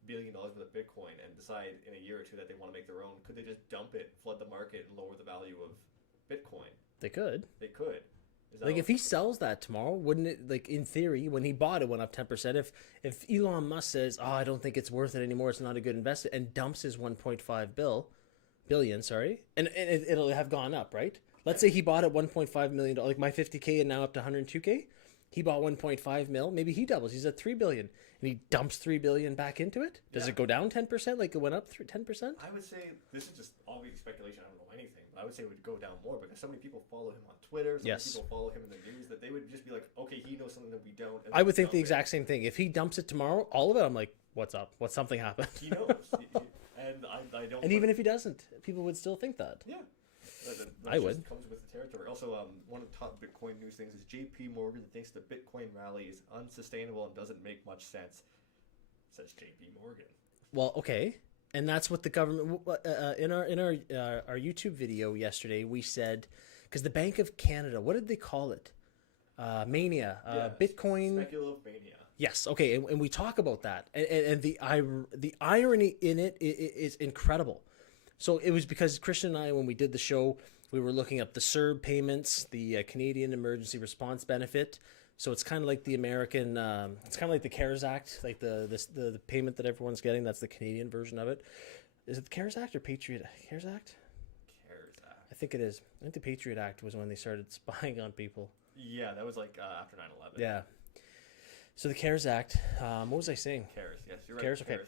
billion worth of Bitcoin and decide in a year or two that they want to make their own? Could they just dump it, flood the market, and lower the value of Bitcoin? They could. They could. Like, if he sells that tomorrow, wouldn't it, like, in theory, when he bought it, went up 10%. If Elon Musk says, I don't think it's worth it anymore, it's not a good investment, and dumps his 1.5 billion, and it'll have gone up, right? Let's say he bought it $1.5 million, like my $50K and now up to $102K. He bought 1.5 mil. Maybe he doubles. He's at 3 billion, and he dumps 3 billion back into it. Does it go down 10%? Like it went up 10%? I would say this is just obvious speculation. I don't know anything, but I would say it would go down more because so many people follow him on Twitter. So many people follow him in the news that they would just be like, okay, he knows something that we don't. I would think the exact same thing. If he dumps it tomorrow, all of it, I'm like, what's up? What's something happened? He knows, and I don't. And even if he doesn't, people would still think that. Yeah. I would. Comes with the territory. Also, one of the top Bitcoin news things is J.P. Morgan thinks the Bitcoin rally is unsustainable and doesn't make much sense. Says J.P. Morgan. Well, okay, and that's what the government in our YouTube video yesterday we said, because the Bank of Canada, what did they call it? Mania, Bitcoin speculative mania. Yes, okay, and we talk about that, and the irony in it is incredible. So it was because Christian and I, when we did the show, we were looking up the CERB payments, the Canadian Emergency Response Benefit. So it's kind of like the American, it's kind of like the CARES Act, like the payment that everyone's getting. That's the Canadian version of it. Is it the CARES Act or CARES Act? CARES Act. I think it is. I think the Patriot Act was when they started spying on people. Yeah, that was like after 9/11. Yeah. So the CARES Act. What was I saying? CARES. Yes, you're right. CARES. Okay.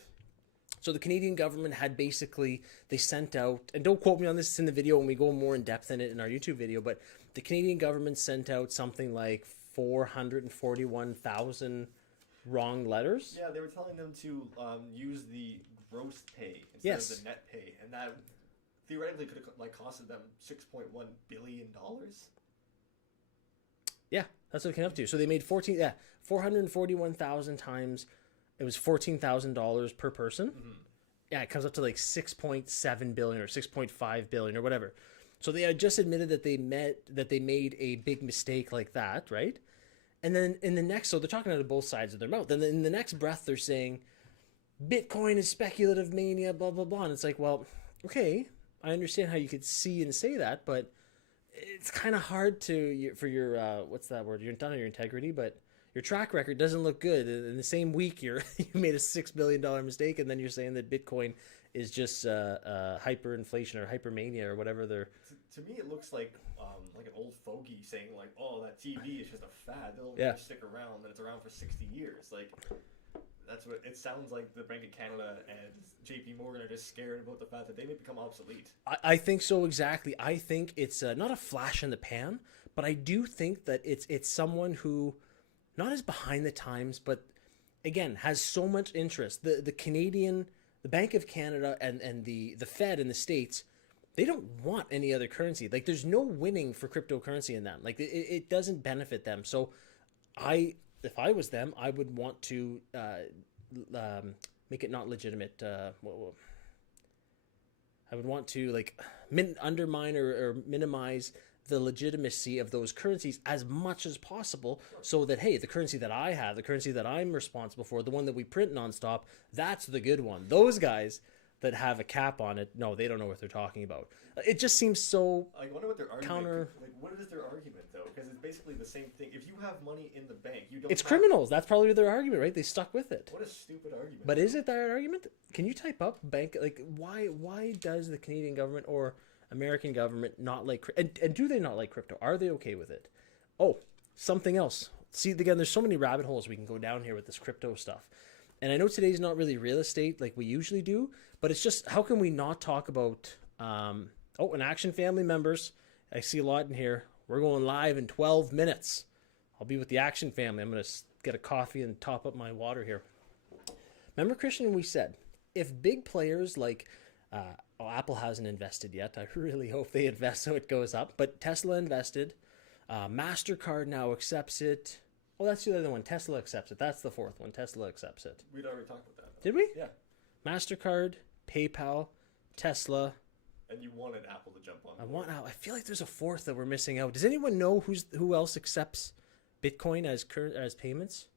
So the Canadian government had basically, they sent out, and don't quote me on this, it's in the video and we go more in depth in it in our YouTube video, but the Canadian government sent out something like 441,000 wrong letters. Yeah, they were telling them to use the gross pay instead of the net pay, and that theoretically could have costed them $6.1 billion. Yeah, that's what it came up to. So they made 441,000 times. It was $14,000 per person. Mm-hmm. Yeah, it comes up to like 6.7 billion or 6.5 billion or whatever. So they had just admitted that they made a big mistake like that, right? And then in the next, so they're talking out of both sides of their mouth. And then in the next breath, they're saying, Bitcoin is speculative mania, blah, blah, blah. And it's like, well, okay, I understand how you could see and say that, but it's kind of hard for your, what's that word? You're not on your integrity, but your track record doesn't look good. In the same week, you made a $6 billion mistake, and then you're saying that Bitcoin is just hyperinflation or hypermania or whatever they're... To me, it looks like an old fogey saying, like, oh, that TV is just a fad. They'll stick around, and it's around for 60 years. Like, that's what it sounds like. The Bank of Canada and J.P. Morgan are just scared about the fact that they may become obsolete. I think so, exactly. I think it's not a flash in the pan, but I do think that it's someone who... not as behind the times, but again, has so much interest. The Bank of Canada and the Fed in the States, they don't want any other currency. Like there's no winning for cryptocurrency in them. Like it doesn't benefit them. So if I was them, I would want to make it not legitimate. I would want to like undermine or minimize the legitimacy of those currencies as much as possible, so that, hey, the currency that I have, the currency that I'm responsible for, the one that we print nonstop, that's the good one. Those guys that have a cap on it, no, they don't know what they're talking about. It just seems so I wonder what their argument what is their argument, though? Because it's basically the same thing. If you have money in the bank, you don't... It's criminals. That's probably their argument, right? They stuck with it. What a stupid argument. But is it that argument? Can you type up bank... Like, why does the Canadian government or American government not like, and do they not like crypto? Are they okay with it? Oh, something else. See, again, there's so many rabbit holes we can go down here with this crypto stuff. And I know today's not really real estate like we usually do, but it's just, how can we not talk about, and Action Family members, I see a lot in here. We're going live in 12 minutes. I'll be with the Action Family. I'm going to get a coffee and top up my water here. Remember, Christian, we said, if big players like, Apple hasn't invested yet. I really hope they invest so it goes up. But Tesla invested. MasterCard now accepts it. Oh, that's the other one. Tesla accepts it. That's the fourth one. Tesla accepts it. We'd already talked about that, though. Did we? Yeah. MasterCard, PayPal, Tesla. And you wanted Apple to jump on. I feel like there's a fourth that we're missing out. Does anyone know who else accepts Bitcoin as payments?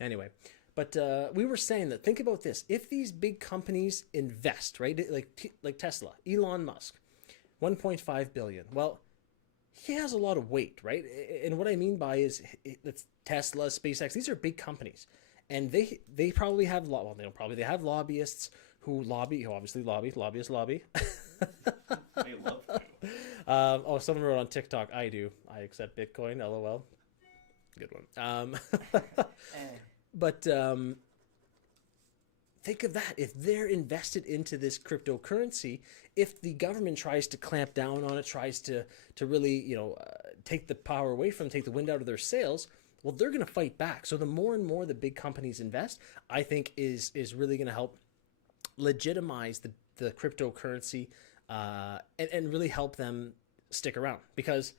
Anyway. But we were saying that, think about this. If these big companies invest, right, like Tesla, Elon Musk, 1.5 billion. Well, he has a lot of weight, right? And what I mean by is it's Tesla, SpaceX. These are big companies, and they probably have they have lobbyists who obviously lobbyists lobby. They love to. Someone wrote on TikTok, I do. I accept Bitcoin. LOL. Good one. But think of that. If they're invested into this cryptocurrency, if the government tries to clamp down on it, tries to really, take the power away from them, take the wind out of their sails, well, they're going to fight back. So the more and more the big companies invest, I think is really going to help legitimize the cryptocurrency and really help them stick around, because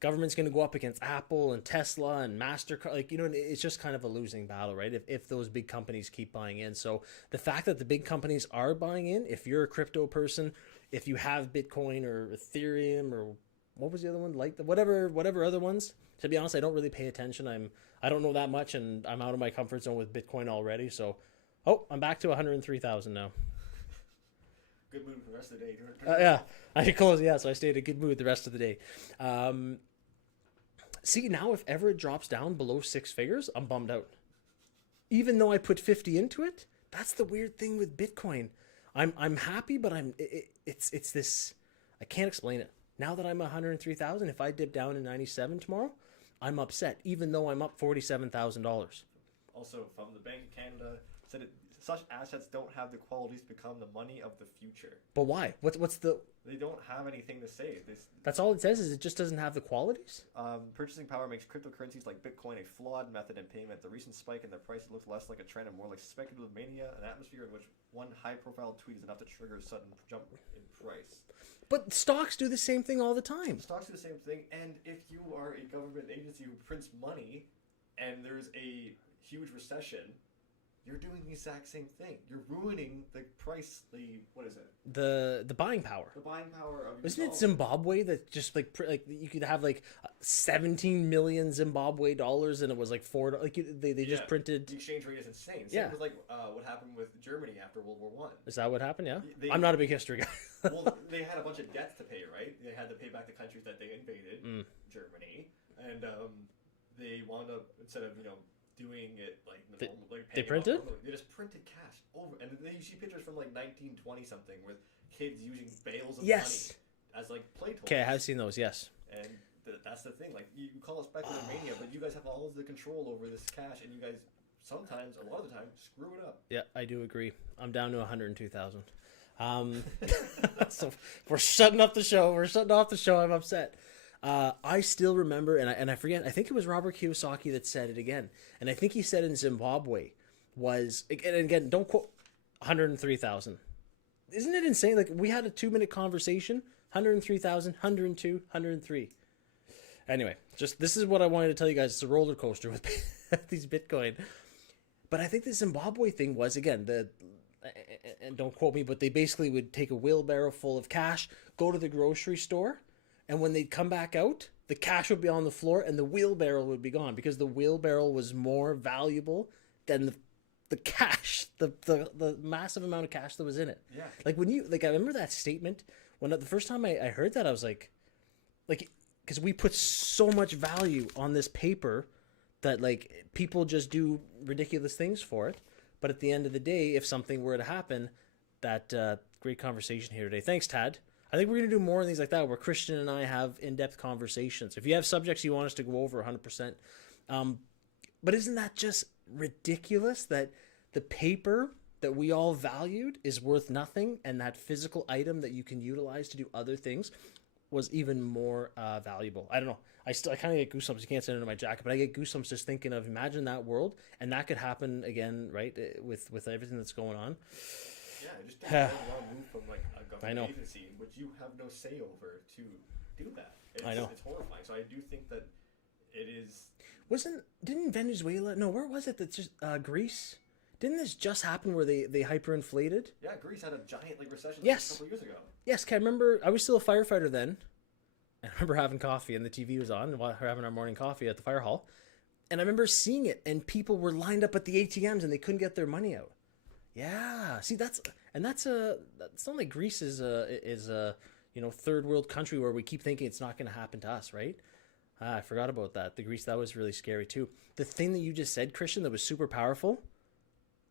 government's going to go up against Apple and Tesla and MasterCard. It's just kind of a losing battle, right? If those big companies keep buying in. So the fact that the big companies are buying in, if you're a crypto person, if you have Bitcoin or Ethereum or what was the other one? Whatever other ones. To be honest, I don't really pay attention. I don't know that much, and I'm out of my comfort zone with Bitcoin already. So, I'm back to 103,000 now. Good mood for the rest of the day. Yeah, I should close. Yeah, so I stayed in a good mood the rest of the day. See, now if ever it drops down below 6 figures, I'm bummed out. Even though I put 50 into it, that's the weird thing with Bitcoin. I'm happy, but it's this, I can't explain it. Now that I'm 103,000, if I dip down to 97 tomorrow, I'm upset, even though I'm up $47,000. Also, from the Bank of Canada, said such assets don't have the qualities to become the money of the future. But why? What's the? They don't have anything to say. That's all it says, is it just doesn't have the qualities? Purchasing power makes cryptocurrencies like Bitcoin a flawed method in payment. The recent spike in their price looks less like a trend and more like speculative mania, an atmosphere in which one high-profile tweet is enough to trigger a sudden jump in price. But stocks do the same thing all the time. Stocks do the same thing, and if you are a government agency who prints money and there's a huge recession, you're doing the exact same thing. You're ruining the price, what is it? The buying power. The buying power of your Isn't it dollar. Zimbabwe that just like you could have 17 million Zimbabwe dollars and it was like $4, they just printed. The exchange rate is insane. Same with what happened with Germany after World War One. Is that what happened? Yeah. I'm not a big history guy. Well, they had a bunch of debts to pay, right? They had to pay back the countries that they invaded, Germany, and they wound up, instead of doing it they printed? They just printed cash over, and then you see pictures from 1920 something with kids using bales of money as play tokens. Okay, I have seen those. Yes. And that's the thing. You call it speculative mania, but you guys have all of the control over this cash, and you guys sometimes, a lot of the time, screw it up. Yeah, I do agree. I'm down to 102,000. So we're shutting up the show. I'm upset. I still remember, and I forget, I think it was Robert Kiyosaki that said it again. And I think he said in Zimbabwe was, and again, don't quote, 103,000. Isn't it insane? We had a 2-minute conversation, 103,000, 102, 103. Anyway, this is what I wanted to tell you guys. It's a roller coaster with these Bitcoin. But I think the Zimbabwe thing was, again, and don't quote me, but they basically would take a wheelbarrow full of cash, go to the grocery store, and when they'd come back out, the cash would be on the floor and the wheelbarrow would be gone, because the wheelbarrow was more valuable than the cash, the massive amount of cash that was in it. Yeah. When you, I remember that statement when the first time I heard that, I was like, because we put so much value on this paper that people just do ridiculous things for it. But at the end of the day, if something were to happen, that great conversation here today. Thanks, Tad. I think we're going to do more of these like that, where Christian and I have in-depth conversations. If you have subjects you want us to go over, 100%. But isn't that just ridiculous that the paper that we all valued is worth nothing, and that physical item that you can utilize to do other things was even more valuable? I don't know. I kind of get goosebumps. You can't send it into my jacket, but I get goosebumps just thinking of, imagine that world, and that could happen again, right? With everything that's going on. Yeah, it just doesn't move from a government agency, which you have no say over, to do that. I know. It's horrifying. So I do think that it is. Didn't Venezuela? No, where was it? That's just Greece. Didn't this just happen where they hyperinflated? Yeah, Greece had a giant recession a couple years ago. Yes, I remember. I was still a firefighter then. I remember having coffee and the TV was on, and we're having our morning coffee at the fire hall. And I remember seeing it, and people were lined up at the ATMs and they couldn't get their money out. Yeah, see, that's not like Greece is a third world country where we keep thinking it's not going to happen to us, right? I forgot about that. The Greece, that was really scary too. The thing that you just said, Christian, that was super powerful,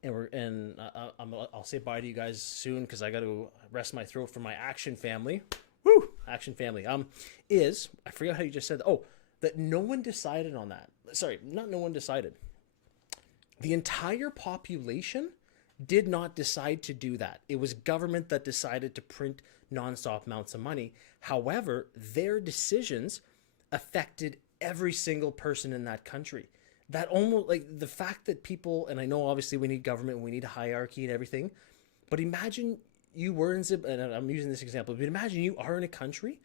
and I'll say bye to you guys soon because I got to rest my throat for my action family. Woo, action family. Is, I forgot how you just said that. Oh, that no one decided on that. sorry, not no one decided. The entire population did not decide to do that. It was government that decided to print nonstop amounts of money. However, their decisions affected every single person in that country. That almost, like, the fact that people, and I know obviously we need government, we need a hierarchy and everything, but imagine you were in, and I'm using this example, but imagine you are in a country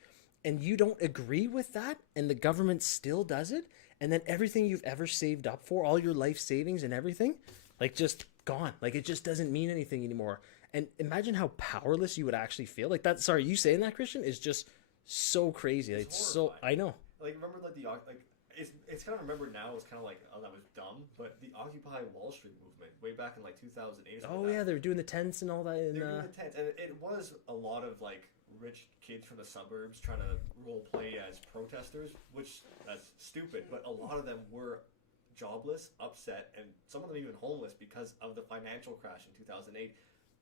and you don't agree with that and the government still does it, and then everything you've ever saved up for, all your life savings and everything, like, just gone. Like, it just doesn't mean anything anymore. And imagine how powerless you would actually feel. Like, that, sorry, you saying that, Christian, is just so crazy. It's so, I know. Like, remember, like, it's kind of remembered now, it's kind of like, oh, that was dumb, but the Occupy Wall Street movement, way back in, like, 2008. Oh, yeah, they were doing the tents and all that. They were doing the tents, and it was a lot of, like, rich kids from the suburbs trying to role play as protesters, which, that's stupid, but a lot of them were jobless, upset, and some of them even homeless because of the financial crash in 2008.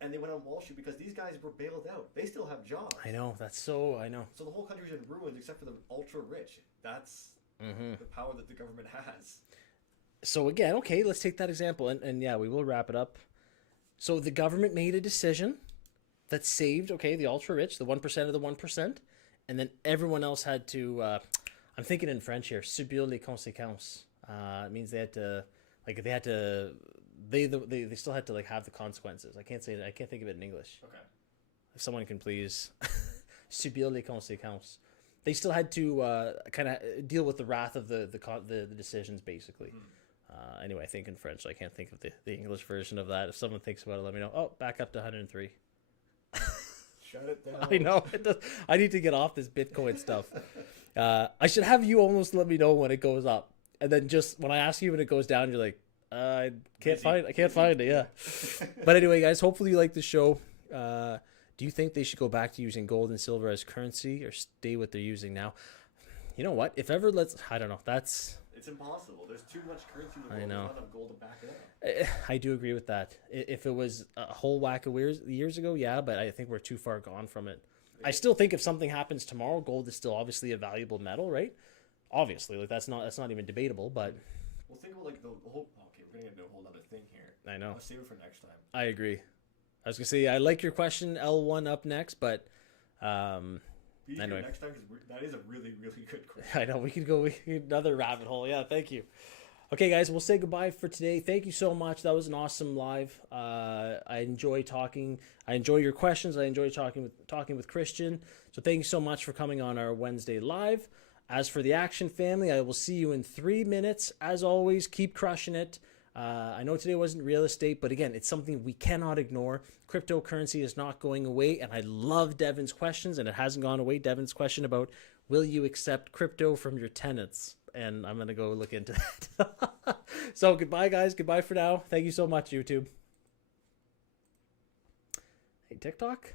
And they went on Wall Street because these guys were bailed out. They still have jobs. I know, that's so, I know. So the whole country's in ruins except for the ultra rich. That's the power that the government has. So again, okay, let's take that example, and yeah, we will wrap it up. So the government made a decision that saved, okay, the ultra rich, the 1% of the 1%, and then everyone else had to, I'm thinking in French here, subir les conséquences. It means they had to, like, they still had to, like, have the consequences. I can't say it, I can't think of it in English. Okay. If someone can please subir les conséquences. They still had to kind of deal with the wrath of the decisions, basically. Anyway, I think in French. I can't think of the English version of that. If someone thinks about it, let me know. Oh, back up to 103. Shut it down. I know. It does. I need to get off this Bitcoin stuff. I should have you almost let me know when it goes up. And then just when I ask you when it goes down, you're like, I can't find it. Yeah. But anyway, guys, hopefully you like the show. Do you think they should go back to using gold and silver as currency or stay what they're using now? You know what? If ever, I don't know. It's impossible. There's too much currency in the world. I know. There's not enough gold to back it up. I do agree with that. If it was a whole whack of years ago, yeah, but I think we're too far gone from it. I still think if something happens tomorrow, gold is still obviously a valuable metal, right? Obviously, like that's not even debatable, but well, think about like the whole. Okay, we're gonna get into a whole other thing here. I know. Let's save it for next time. I agree. I was gonna say I like your question, L1 up next, but anyway, next time because that is a really really good question. I know we could go another rabbit hole. Yeah, thank you. Okay, guys, we'll say goodbye for today. Thank you so much. That was an awesome live. I enjoy talking. I enjoy your questions. I enjoy talking with Christian. So thank you so much for coming on our Wednesday live. As for the Action family, I will see you in 3 minutes. As always, keep crushing it. I know today wasn't real estate, but again, it's something we cannot ignore. Cryptocurrency is not going away, and I love Devin's questions, and it hasn't gone away. Devin's question about, will you accept crypto from your tenants? And I'm going to go look into that. So goodbye, guys. Goodbye for now. Thank you so much, YouTube. Hey, TikTok.